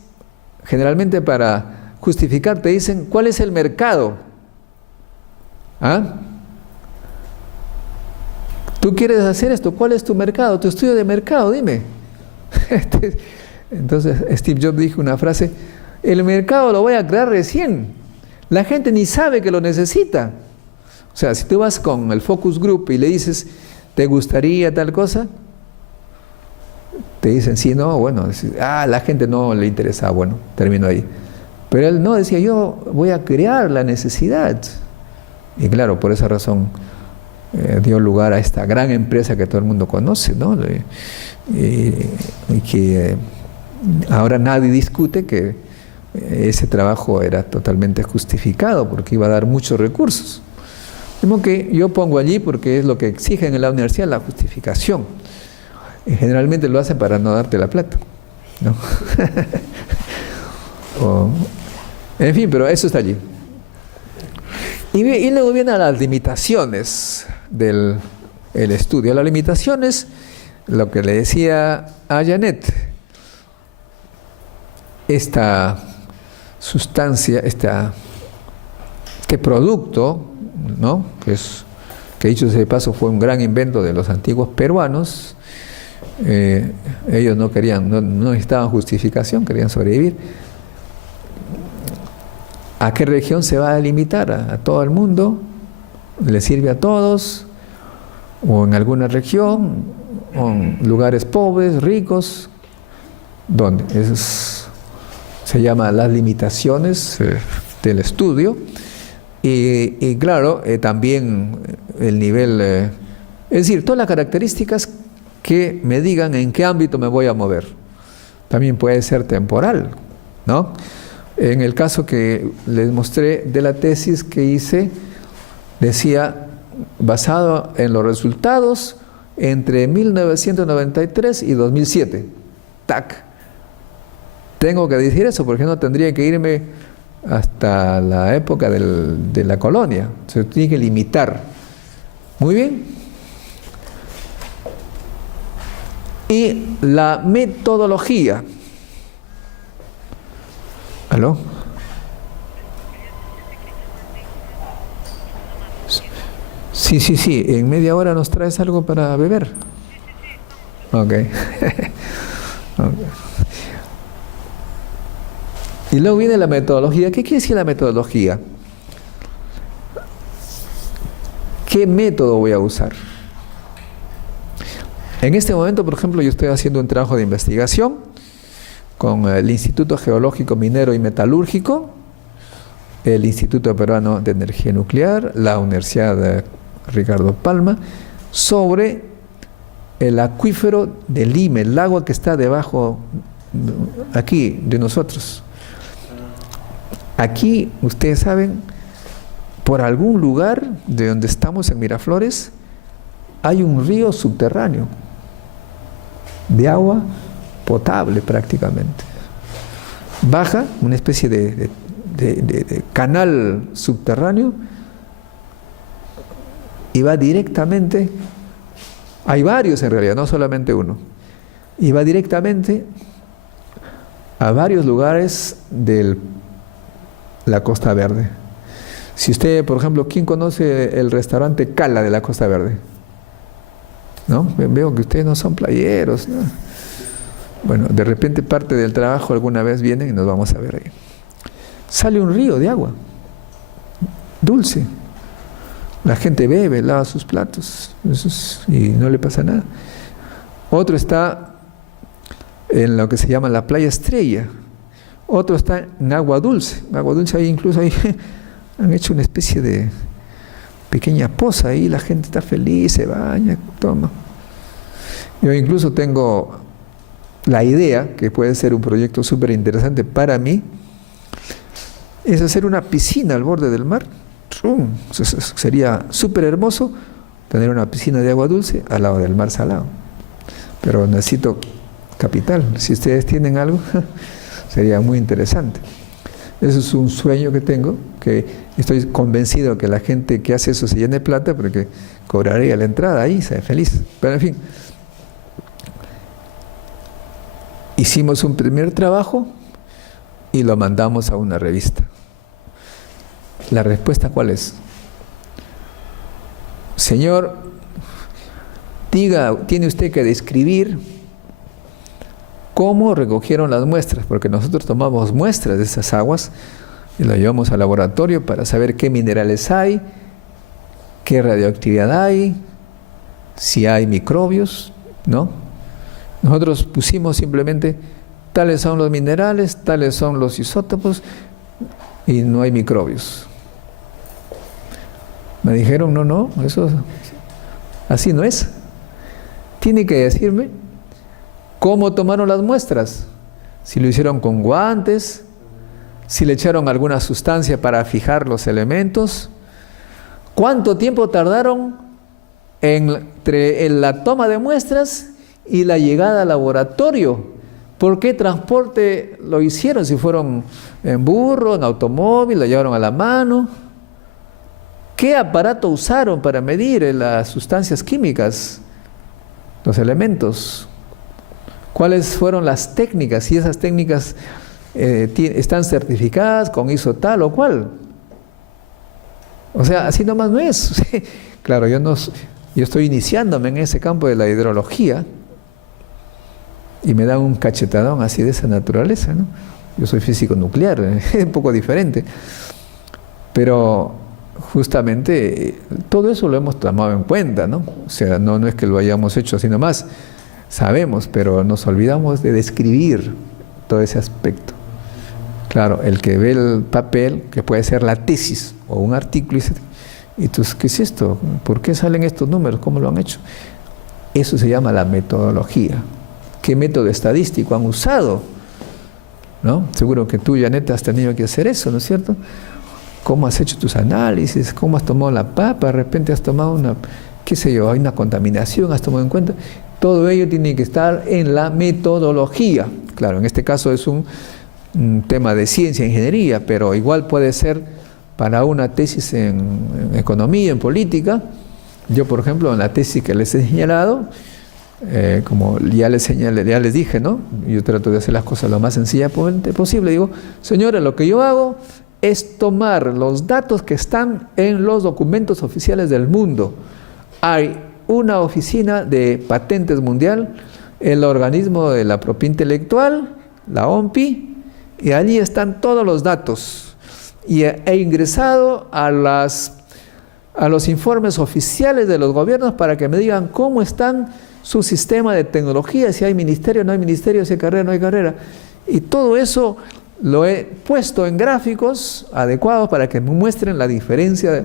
generalmente para justificar te dicen, ¿cuál es el mercado? ¿Ah? ¿Tú quieres hacer esto? ¿Cuál es tu mercado? ¿Tu estudio de mercado? Dime. Entonces Steve Jobs dijo una frase, el mercado lo voy a crear recién. La gente ni sabe que lo necesita. O sea, si tú vas con el focus group y le dices, ¿te gustaría tal cosa? Te dicen sí, no, bueno, la gente no le interesa, bueno, termino ahí. Pero él no, decía, yo voy a crear la necesidad. Y claro, por esa razón dio lugar a esta gran empresa que todo el mundo conoce, ¿no? Y que ahora nadie discute que ese trabajo era totalmente justificado porque iba a dar muchos recursos. De modo que yo pongo allí porque es lo que exigen en la universidad, la justificación. Y generalmente lo hacen para no darte la plata, ¿no? En fin, pero eso está allí. Y luego vienen las limitaciones del estudio. Las limitaciones, lo que le decía a Janet, esta sustancia, este producto ¿no? Que dicho sea de paso fue un gran invento de los antiguos peruanos. Ellos no querían, no necesitaban justificación, querían sobrevivir. ¿A qué región se va a limitar? ¿A todo el mundo? ¿Le sirve a todos? ¿O en alguna región? ¿O en lugares pobres, ricos? ¿Dónde? Se llama las limitaciones del estudio. Y claro, también el nivel, es decir, todas las características que me digan en qué ámbito me voy a mover. También puede ser temporal, ¿no? En el caso que les mostré de la tesis que hice, decía, basado en los resultados entre 1993 y 2007. ¡Tac! Tengo que decir eso porque no tendría que irme hasta la época de la colonia. Se tiene que limitar. Muy bien. Y la metodología. ¿Aló? Sí. En media hora nos traes algo para beber. Ok. Y luego viene la metodología. ¿Qué quiere decir la metodología? ¿Qué método voy a usar? En este momento, por ejemplo, yo estoy haciendo un trabajo de investigación con el Instituto Geológico Minero y Metalúrgico, el Instituto Peruano de Energía Nuclear, la Universidad de Ricardo Palma, sobre el acuífero de Lima, el agua que está debajo aquí de nosotros. Aquí, ustedes saben, por algún lugar de donde estamos en Miraflores, hay un río subterráneo de agua potable prácticamente. Baja una especie de canal subterráneo y va directamente, hay varios en realidad, no solamente uno, y va directamente a varios lugares de la Costa Verde. Si usted, por ejemplo, ¿quién conoce el restaurante Cala de la Costa Verde? ¿No? Veo que ustedes no son playeros, ¿no? Bueno, de repente parte del trabajo alguna vez vienen y nos vamos a ver ahí. Sale un río de agua, dulce. La gente bebe, lava sus platos, y no le pasa nada. Otro está en lo que se llama la Playa Estrella. Otro está en agua dulce. Agua dulce, ahí incluso ahí han hecho una especie de pequeña poza ahí, la gente está feliz, se baña, toma. Yo incluso tengo la idea, que puede ser un proyecto súper interesante para mí, es hacer una piscina al borde del mar. Sería súper hermoso tener una piscina de agua dulce al lado del mar salado. Pero necesito capital. Si ustedes tienen algo, sería muy interesante. Eso es un sueño que tengo, que estoy convencido que la gente que hace eso se llene de plata, porque cobraría la entrada ahí, se ve feliz. Pero en fin, hicimos un primer trabajo y lo mandamos a una revista. ¿La respuesta cuál es? Señor, tiene usted que describir cómo recogieron las muestras, porque nosotros tomamos muestras de esas aguas y las llevamos al laboratorio para saber qué minerales hay, qué radioactividad hay, si hay microbios, ¿no? Nosotros pusimos simplemente tales son los minerales, tales son los isótopos y no hay microbios. Me dijeron, no, eso así no es. Tiene que decirme cómo tomaron las muestras, si lo hicieron con guantes, si le echaron alguna sustancia para fijar los elementos, cuánto tiempo tardaron entre la toma de muestras y la llegada al laboratorio, por qué transporte lo hicieron, si fueron en burro, en automóvil, lo llevaron a la mano, qué aparato usaron para medir las sustancias químicas, los elementos. ¿Cuáles fueron las técnicas? Si esas técnicas están certificadas con ISO tal o cual. O sea, así nomás no es. Claro, yo estoy iniciándome en ese campo de la hidrología y me dan un cachetadón así de esa naturaleza, ¿no? Yo soy físico nuclear, un poco diferente. Pero justamente todo eso lo hemos tomado en cuenta, ¿no? O sea, no es que lo hayamos hecho así nomás, sabemos, pero nos olvidamos de describir todo ese aspecto. Claro, el que ve el papel, que puede ser la tesis o un artículo, dice, entonces, ¿qué es esto? ¿Por qué salen estos números? ¿Cómo lo han hecho? Eso se llama la metodología. ¿Qué método estadístico han usado? ¿No? Seguro que tú, Janet, has tenido que hacer eso, ¿no es cierto? ¿Cómo has hecho tus análisis? ¿Cómo has tomado la papa? De repente has tomado una, qué sé yo, hay una contaminación, has tomado en cuenta. Todo ello tiene que estar en la metodología. Claro, en este caso es un tema de ciencia, ingeniería, pero igual puede ser para una tesis en economía, en política. Yo, por ejemplo, en la tesis que les he señalado, como ya les dije, ¿no? Yo trato de hacer las cosas lo más sencillamente posible. Digo, señores, lo que yo hago es tomar los datos que están en los documentos oficiales del mundo. Hay una oficina de patentes mundial, el organismo de la propiedad intelectual, la OMPI, y allí están todos los datos. Y he ingresado a los informes oficiales de los gobiernos para que me digan cómo están su sistema de tecnología, si hay ministerio, no hay ministerio, si hay carrera, no hay carrera. Y todo eso lo he puesto en gráficos adecuados para que me muestren la diferencia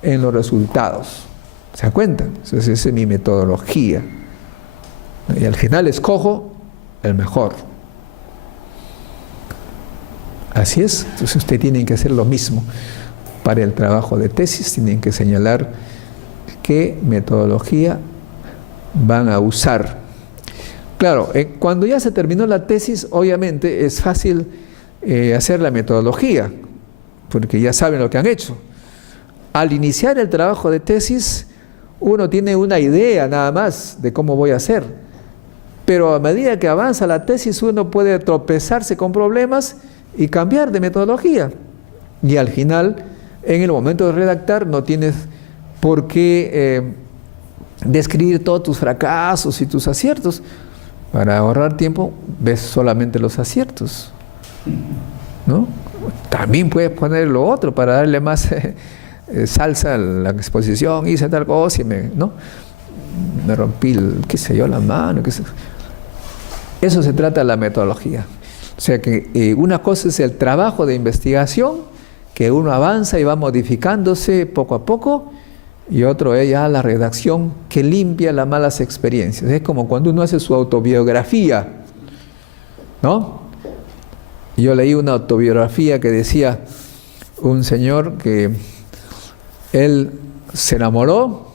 en los resultados. ¿Se dan cuenta? Entonces, esa es mi metodología. Y al final escojo el mejor. Así es. Entonces, usted tiene que hacer lo mismo. Para el trabajo de tesis, tienen que señalar qué metodología van a usar. Claro, cuando ya se terminó la tesis, obviamente es fácil hacer la metodología, porque ya saben lo que han hecho. Al iniciar el trabajo de tesis, uno tiene una idea nada más de cómo voy a hacer, pero a medida que avanza la tesis, uno puede tropezarse con problemas y cambiar de metodología. Y al final, en el momento de redactar, no tienes por qué describir todos tus fracasos y tus aciertos. Para ahorrar tiempo, ves solamente los aciertos, ¿no? También puedes poner lo otro para darle más salsa a la exposición, hice tal cosa y me rompí, qué sé yo, la mano, qué sé. Eso se trata de la metodología. O sea que una cosa es el trabajo de investigación, que uno avanza y va modificándose poco a poco, y otro es ya la redacción que limpia las malas experiencias. Es como cuando uno hace su autobiografía, ¿no? Yo leí una autobiografía que decía un señor que él se enamoró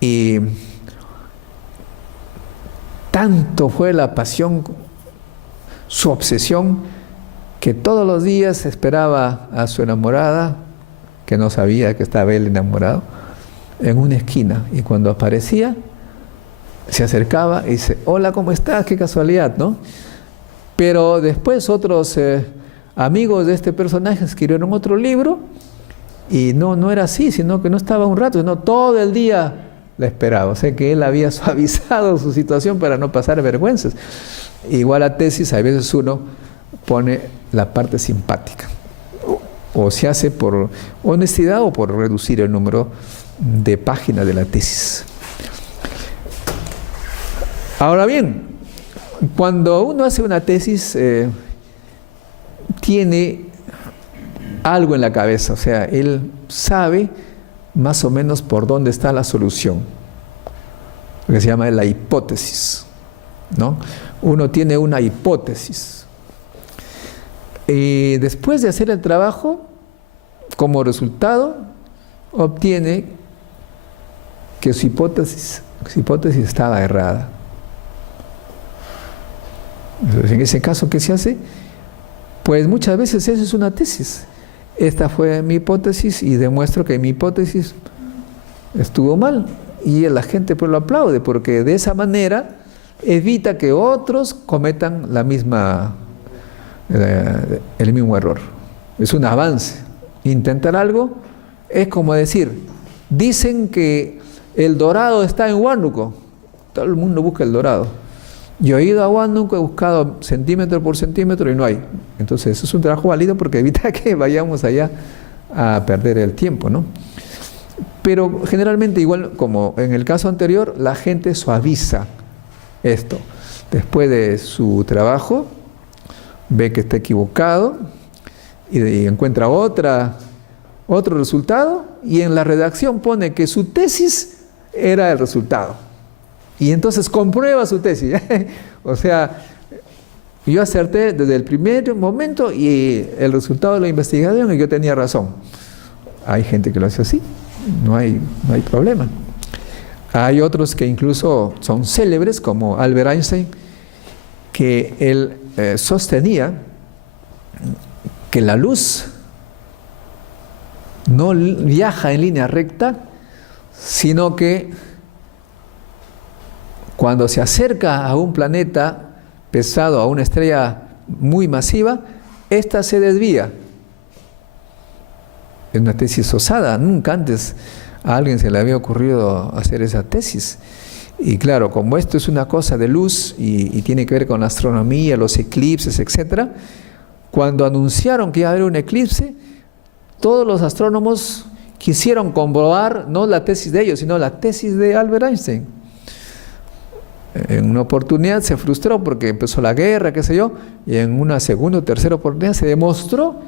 y tanto fue la pasión, su obsesión, que todos los días esperaba a su enamorada, que no sabía que estaba él enamorado, en una esquina, y cuando aparecía se acercaba y dice, hola, ¿cómo estás? Qué casualidad, ¿no? Pero después otros amigos de este personaje escribieron otro libro y no era así, sino que no estaba un rato, sino todo el día la esperaba. O sea que él había suavizado su situación para no pasar vergüenzas. Igual a tesis, a veces uno pone la parte simpática, o se hace por honestidad o por reducir el número de páginas de la tesis. Ahora bien, cuando uno hace una tesis, tiene algo en la cabeza, o sea, él sabe más o menos por dónde está la solución, lo que se llama la hipótesis, ¿no? Uno tiene una hipótesis. Y después de hacer el trabajo, como resultado, obtiene que su hipótesis estaba errada. Entonces, en ese caso, ¿qué se hace? Pues muchas veces eso es una tesis. Esta fue mi hipótesis y demuestro que mi hipótesis estuvo mal. Y la gente pues lo aplaude, porque de esa manera evita que otros cometan el mismo error. Es un avance. intentar algo es como decir, dicen que el dorado está en Huánuco. Todo el mundo busca el dorado. Yo he ido a Huánuco, he buscado centímetro por centímetro y no hay. Entonces eso es un trabajo válido porque evita que vayamos allá a perder el tiempo, ¿no? Pero generalmente, igual como en el caso anterior, la gente suaviza esto. Después de su trabajo, ve que está equivocado y encuentra otro resultado, y en la redacción pone que su tesis era el resultado. Y entonces comprueba su tesis. O sea, yo acerté desde el primer momento y el resultado de la investigación y yo tenía razón. Hay gente que lo hace así, no hay problema. Hay otros que incluso son célebres, como Albert Einstein, que él sostenía que la luz no viaja en línea recta, sino que cuando se acerca a un planeta pesado, a una estrella muy masiva, ésta se desvía. Es una tesis osada, nunca antes a alguien se le había ocurrido hacer esa tesis. Y claro, como esto es una cosa de luz y tiene que ver con la astronomía, los eclipses, etc., cuando anunciaron que iba a haber un eclipse, todos los astrónomos quisieron comprobar no la tesis de ellos, sino la tesis de Albert Einstein. En una oportunidad se frustró porque empezó la guerra, qué sé yo, y en una segunda o tercera oportunidad se demostró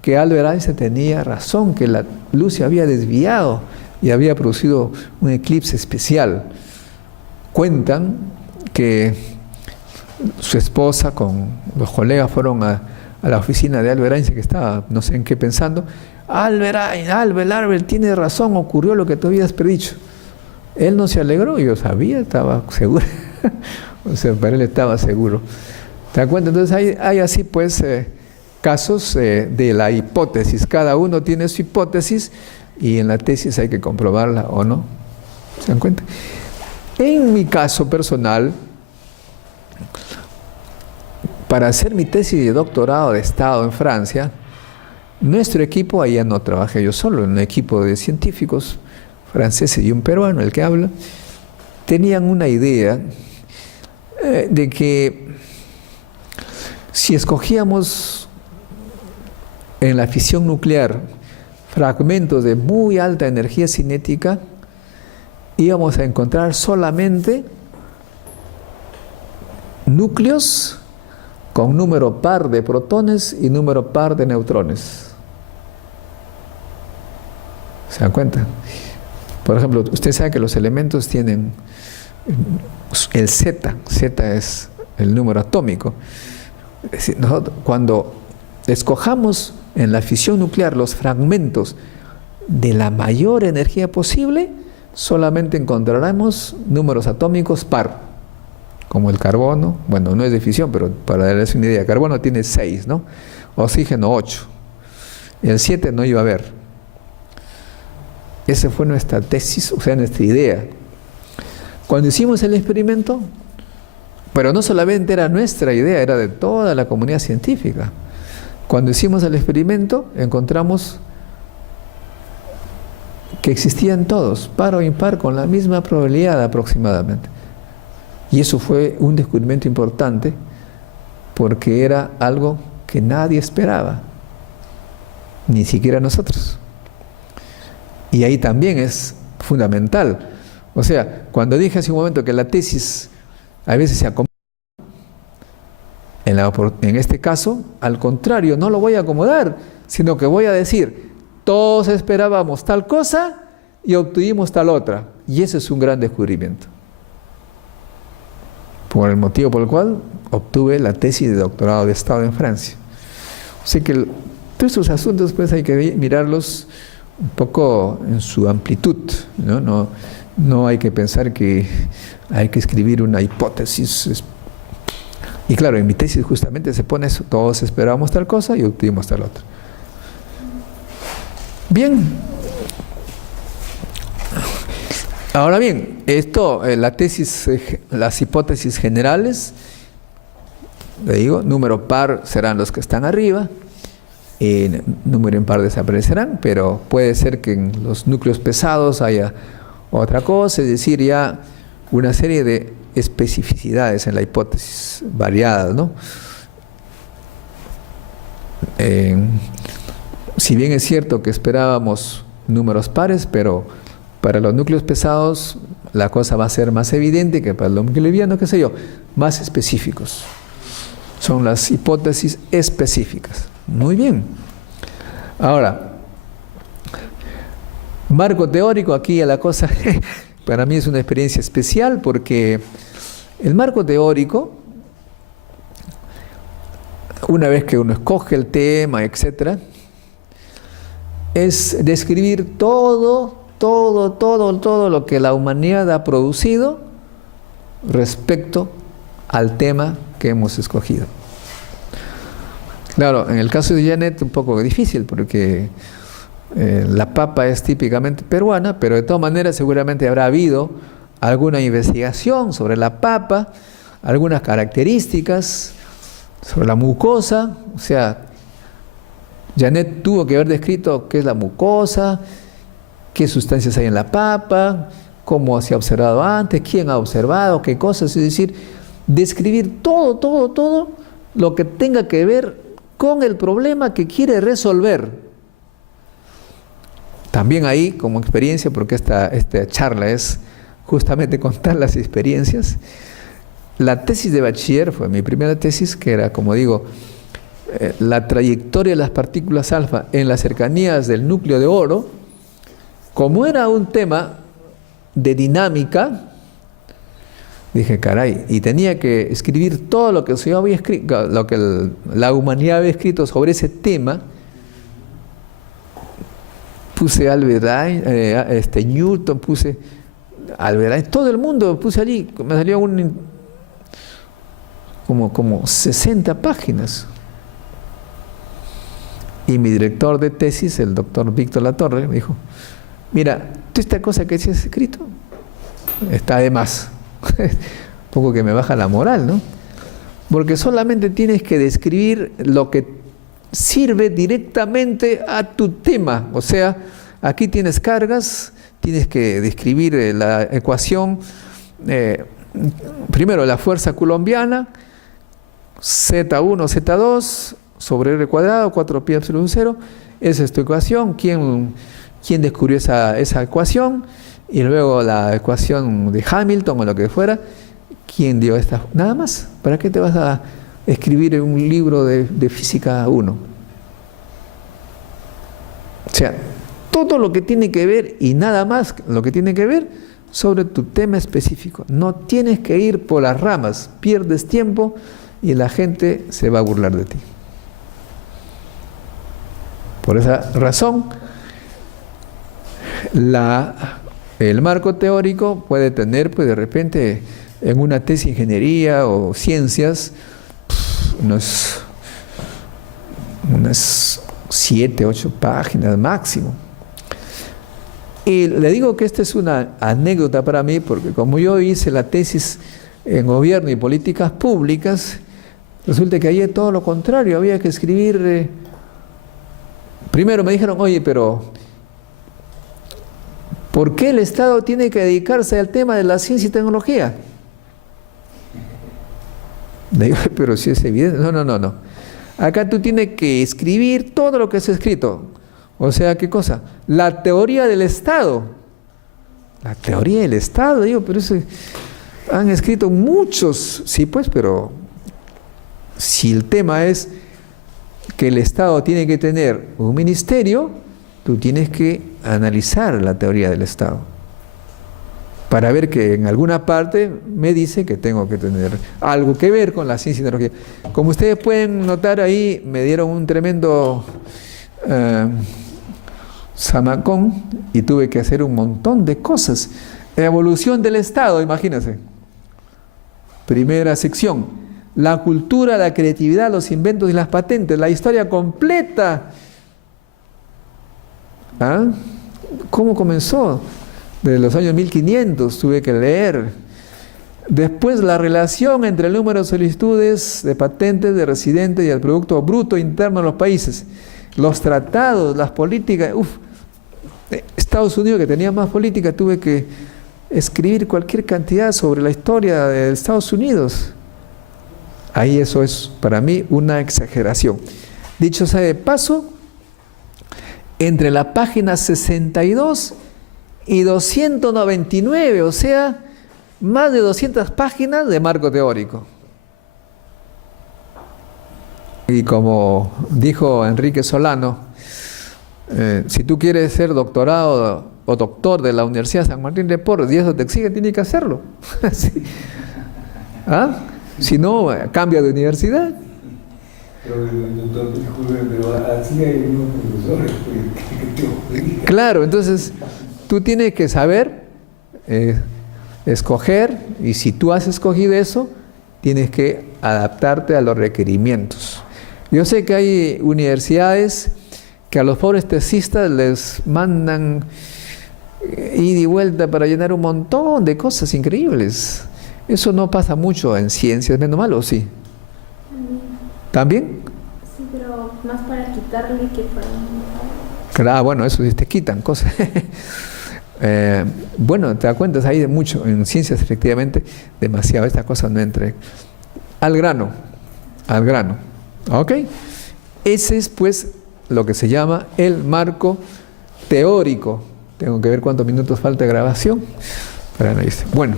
que Albert Einstein tenía razón, que la luz se había desviado y había producido un eclipse especial. Cuentan que su esposa con los colegas fueron a la oficina de Albert Einstein, que estaba no sé en qué pensando. Albert, tiene razón, ocurrió lo que tú habías predicho. Él no se alegró, yo sabía, estaba seguro. O sea, para él estaba seguro. ¿Te das cuenta? Entonces hay así pues casos de la hipótesis. Cada uno tiene su hipótesis y en la tesis hay que comprobarla o no. ¿Se dan cuenta? En mi caso personal, para hacer mi tesis de doctorado de Estado en Francia, nuestro equipo, allá no trabajé yo solo, en un equipo de científicos franceses y un peruano, el que habla, tenían una idea de que si escogíamos en la fisión nuclear fragmentos de muy alta energía cinética, íbamos a encontrar solamente núcleos con número par de protones y número par de neutrones. ¿Se dan cuenta? Por ejemplo, usted sabe que los elementos tienen el Z es el número atómico. Es decir, nosotros, cuando escojamos en la fisión nuclear los fragmentos de la mayor energía posible, solamente encontraremos números atómicos par, como el carbono. Bueno, no es de fisión, pero para darles una idea, el carbono tiene 6, ¿no? Oxígeno 8. El 7 no iba a haber. Esa fue nuestra tesis, o sea, nuestra idea. Cuando hicimos el experimento, pero no solamente era nuestra idea, era de toda la comunidad científica. Cuando hicimos el experimento, encontramos que existían todos, par o impar, con la misma probabilidad aproximadamente. Y eso fue un descubrimiento importante, porque era algo que nadie esperaba, ni siquiera nosotros. Y ahí también es fundamental. O sea, cuando dije hace un momento que la tesis a veces se acomoda, en este caso, al contrario, no lo voy a acomodar, sino que voy a decir, todos esperábamos tal cosa y obtuvimos tal otra. Y ese es un gran descubrimiento. Por el motivo por el cual obtuve la tesis de doctorado de Estado en Francia. O sea que todos estos asuntos pues hay que mirarlos un poco en su amplitud, ¿no? No hay que pensar que hay que escribir una hipótesis. Y claro, en mi tesis justamente se pone eso, todos esperábamos tal cosa y obtuvimos tal otra. Bien. Ahora bien, esto, la tesis, las hipótesis generales, le digo, número par serán los que están arriba, número impar desaparecerán, pero puede ser que en los núcleos pesados haya otra cosa, es decir, ya una serie de especificidades en la hipótesis variadas, ¿no? Si bien es cierto que esperábamos números pares, pero para los núcleos pesados la cosa va a ser más evidente que para los núcleos livianos, qué sé yo, más específicos. Son las hipótesis específicas. Muy bien. Ahora, marco teórico, aquí a la cosa, para mí es una experiencia especial porque el marco teórico, una vez que uno escoge el tema, etcétera, es describir todo lo que la humanidad ha producido respecto al tema que hemos escogido. Claro, en el caso de Janet un poco difícil porque la papa es típicamente peruana, pero de todas maneras seguramente habrá habido alguna investigación sobre la papa, algunas características sobre la mucosa, o sea, Janet tuvo que haber descrito qué es la mucosa, qué sustancias hay en la papa, cómo se ha observado antes, quién ha observado, qué cosas, es decir, describir todo lo que tenga que ver con el problema que quiere resolver. También ahí, como experiencia, porque esta charla es justamente contar las experiencias, la tesis de bachiller fue mi primera tesis, que era, como digo, la trayectoria de las partículas alfa en las cercanías del núcleo de oro. Como era un tema de dinámica, dije, caray, y tenía que escribir todo lo que yo había escrito, lo que la humanidad había escrito sobre ese tema. Puse Albert Einstein, Newton, puse Albert Einstein, todo el mundo puse allí, me salió como 60 páginas. Y mi director de tesis, el doctor Víctor Latorre, me dijo, mira, ¿tú esta cosa que has escrito? Está de más. Un poco que me baja la moral, ¿no? Porque solamente tienes que describir lo que sirve directamente a tu tema. O sea, aquí tienes cargas, tienes que describir la ecuación, primero la fuerza coulombiana, Z1, Z2, sobre R cuadrado, 4pi epsilon 0, esa es tu ecuación. ¿Quién descubrió esa ecuación? Y luego la ecuación de Hamilton o lo que fuera, ¿quién dio esta? Nada más. ¿Para qué te vas a escribir en un libro de física 1? O sea, todo lo que tiene que ver y nada más lo que tiene que ver sobre tu tema específico. No tienes que ir por las ramas, pierdes tiempo y la gente se va a burlar de ti. Por esa razón, el marco teórico puede tener, pues de repente, en una tesis de ingeniería o ciencias, unas 7, 8 páginas máximo. Y le digo que esta es una anécdota para mí, porque como yo hice la tesis en gobierno y políticas públicas, resulta que ahí es todo lo contrario, había que escribir. Primero me dijeron, oye, pero ¿por qué el Estado tiene que dedicarse al tema de la ciencia y tecnología? Le digo, pero si es evidente. No. Acá tú tienes que escribir todo lo que es escrito. O sea, ¿qué cosa? La teoría del Estado. La teoría del Estado, digo, pero eso han escrito muchos. Sí, pues, pero si el tema es que el Estado tiene que tener un ministerio, tú tienes que analizar la teoría del Estado para ver que en alguna parte me dice que tengo que tener algo que ver con la ciencia y tecnología. Como ustedes pueden notar ahí, me dieron un tremendo zamacón y tuve que hacer un montón de cosas. Evolución del Estado, imagínense. Primera sección. La cultura, la creatividad, los inventos y las patentes, la historia completa. ¿Ah? ¿Cómo comenzó? Desde los años 1500 tuve que leer. Después la relación entre el número de solicitudes de patentes de residentes y el Producto Bruto Interno de los países. los tratados, las políticas. Estados Unidos, que tenía más política, tuve que escribir cualquier cantidad sobre la historia de Estados Unidos. Ahí eso es para mí una exageración. Dicho sea de paso, entre la página 62 y 299, o sea, más de 200 páginas de marco teórico. Y como dijo Enrique Solano, si tú quieres ser doctorado o doctor de la Universidad de San Martín de Porres y eso te exige, tienes que hacerlo. ¿Sí? ¿Ah? Si no, cambia de universidad. Pero el doctor dijo, pero así hay unos profesores que Claro, entonces tú tienes que saber escoger, y si tú has escogido eso, tienes que adaptarte a los requerimientos. Yo sé que hay universidades que a los pobres tesistas les mandan ida y vuelta para llenar un montón de cosas increíbles. Eso no pasa mucho en ciencias, menos mal, ¿o sí? ¿También? Sí, pero más para quitarle que para... Claro, bueno, eso sí te quitan cosas. Bueno, te das cuenta, hay de mucho. En ciencias, efectivamente, demasiado. Estas cosas no entran. Al grano. ¿Ok? Ese es, pues, lo que se llama el marco teórico. Tengo que ver cuántos minutos falta de grabación para analizar. Bueno,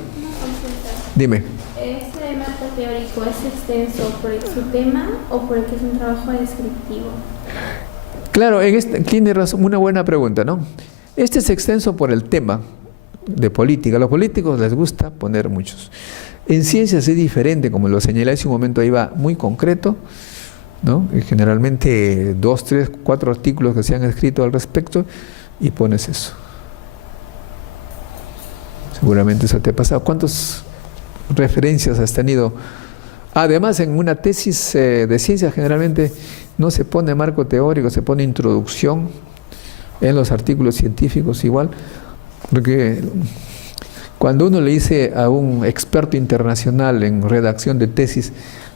dime. ¿Este marco teórico es extenso por su tema o porque es un trabajo descriptivo? Claro, tiene razón, una buena pregunta, ¿no? Este es extenso por el tema de política. A los políticos les gusta poner muchos. En ciencias es diferente, como lo señalé hace un momento, ahí va muy concreto, ¿no? Y generalmente 2, 3, 4 artículos que se han escrito al respecto y pones eso. Seguramente eso te ha pasado. ¿Cuántas referencias has tenido? Además, en una tesis de ciencias generalmente no se pone marco teórico, se pone introducción. En los artículos científicos igual, porque cuando uno le dice a un experto internacional en redacción de tesis,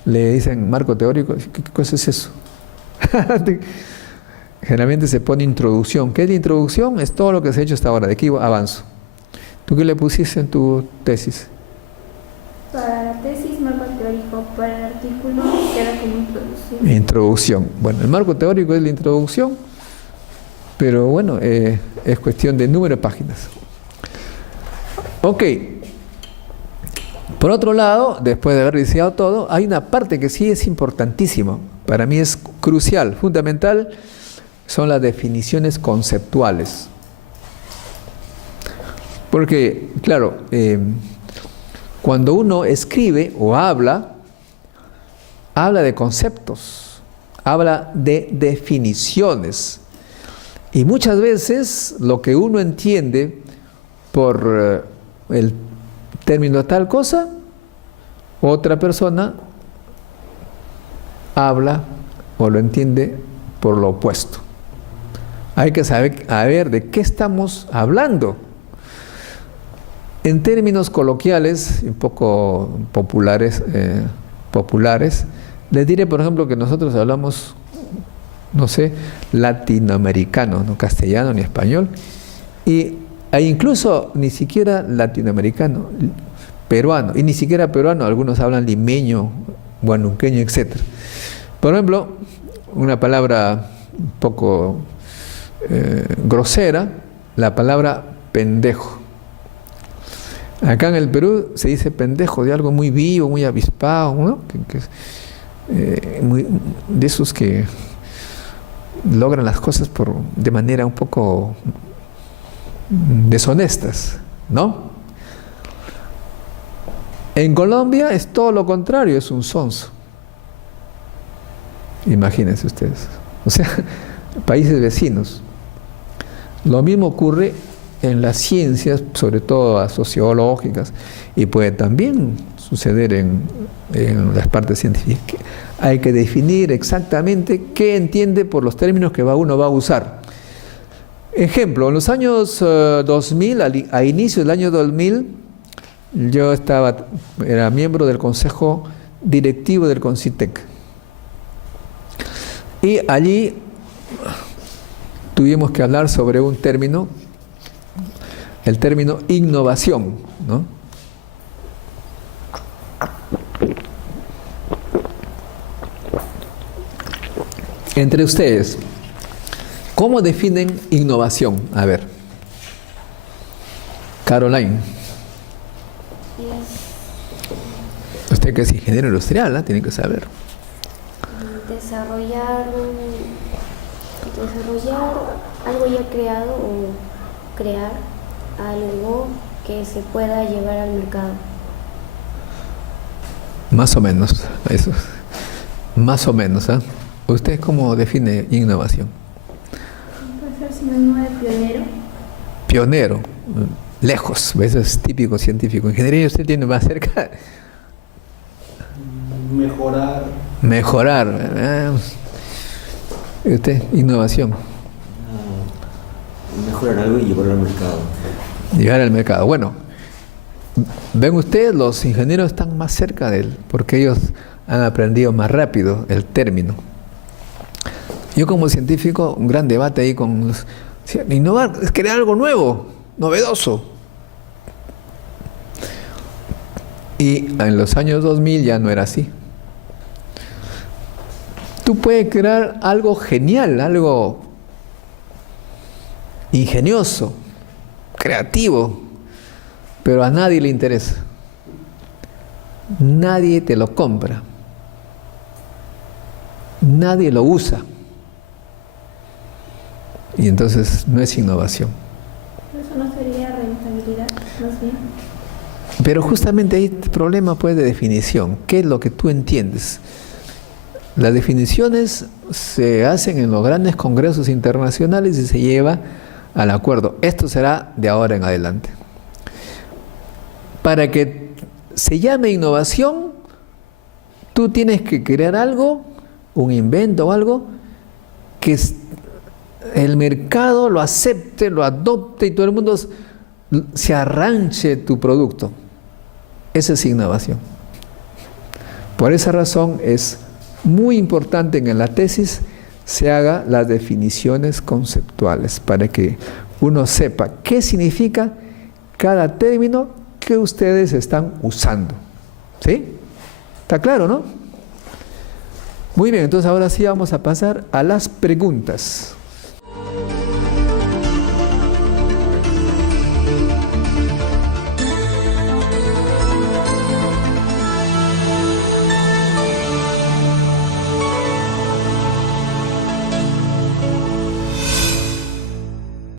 le dicen marco teórico, ¿qué cosa es eso? Generalmente se pone introducción. ¿Qué es la introducción? Es todo lo que se ha hecho hasta ahora, de aquí avanzo. ¿Tú qué le pusiste en tu tesis? Para la tesis, marco teórico. Para el artículo, queda como introducción. Introducción. Bueno, el marco teórico es la introducción, pero bueno, es cuestión de número de páginas. Ok. Por otro lado, después de haber iniciado todo, hay una parte que sí es importantísima. Para mí es crucial, fundamental, son las definiciones conceptuales. Porque, claro, cuando uno escribe o habla de conceptos, habla de definiciones. Y muchas veces lo que uno entiende por el término tal cosa, otra persona habla o lo entiende por lo opuesto. Hay que saber a ver de qué estamos hablando. En términos coloquiales, un poco populares, les diré, por ejemplo, que nosotros hablamos, no sé, latinoamericano, no castellano ni español, e incluso ni siquiera latinoamericano, peruano, y ni siquiera peruano, algunos hablan limeño, huanuqueño, etc. Por ejemplo, una palabra un poco grosera, la palabra pendejo. Acá en el Perú se dice pendejo de algo muy vivo, muy avispado, ¿no? De esos que logran las cosas de manera un poco deshonestas, ¿no? En Colombia es todo lo contrario, es un sonso. Imagínense ustedes. O sea, países vecinos. Lo mismo ocurre en las ciencias, sobre todo las sociológicas, y puede también suceder en las partes científicas. Hay que definir exactamente qué entiende por los términos que uno va a usar. Ejemplo, en los años 2000, a inicios del año 2000, yo era miembro del consejo directivo del CONCITEC. Y allí tuvimos que hablar sobre un término, el término innovación, ¿no? Entre ustedes, ¿cómo definen innovación? A ver, Caroline. Usted que es ingeniero industrial, ¿eh? Tiene que saber. Desarrollar algo ya creado o crear algo que se pueda llevar al mercado. Más o menos, eso. Más o menos, ¿eh? ¿Usted cómo define innovación? Puede ser sinónimo de pionero. Pionero, lejos, eso es típico científico. Ingeniería usted tiene más cerca. Mejorar. Mejorar. ¿Usted? Innovación. Mejorar algo y llevarlo al mercado. Llegar al mercado. Bueno, ven ustedes, los ingenieros están más cerca de él, porque ellos han aprendido más rápido el término. Yo como científico, un gran debate ahí con los... Innovar es crear algo nuevo, novedoso. Y en los años 2000 ya no era así. Tú puedes crear algo genial, algo ingenioso, creativo, pero a nadie le interesa. Nadie te lo compra. Nadie lo usa. Y entonces no es innovación. Eso no sería rentabilidad, más bien. Pero justamente hay problema pues de definición. ¿Qué es lo que tú entiendes? Las definiciones se hacen en los grandes congresos internacionales y se lleva al acuerdo. Esto será de ahora en adelante. Para que se llame innovación, tú tienes que crear algo, un invento o algo, que el mercado lo acepte, lo adopte y todo el mundo se arranche tu producto. Esa es innovación. Por esa razón es muy importante que en la tesis se haga las definiciones conceptuales para que uno sepa qué significa cada término que ustedes están usando. ¿Sí? ¿Está claro, no? Muy bien, entonces ahora sí vamos a pasar a las preguntas.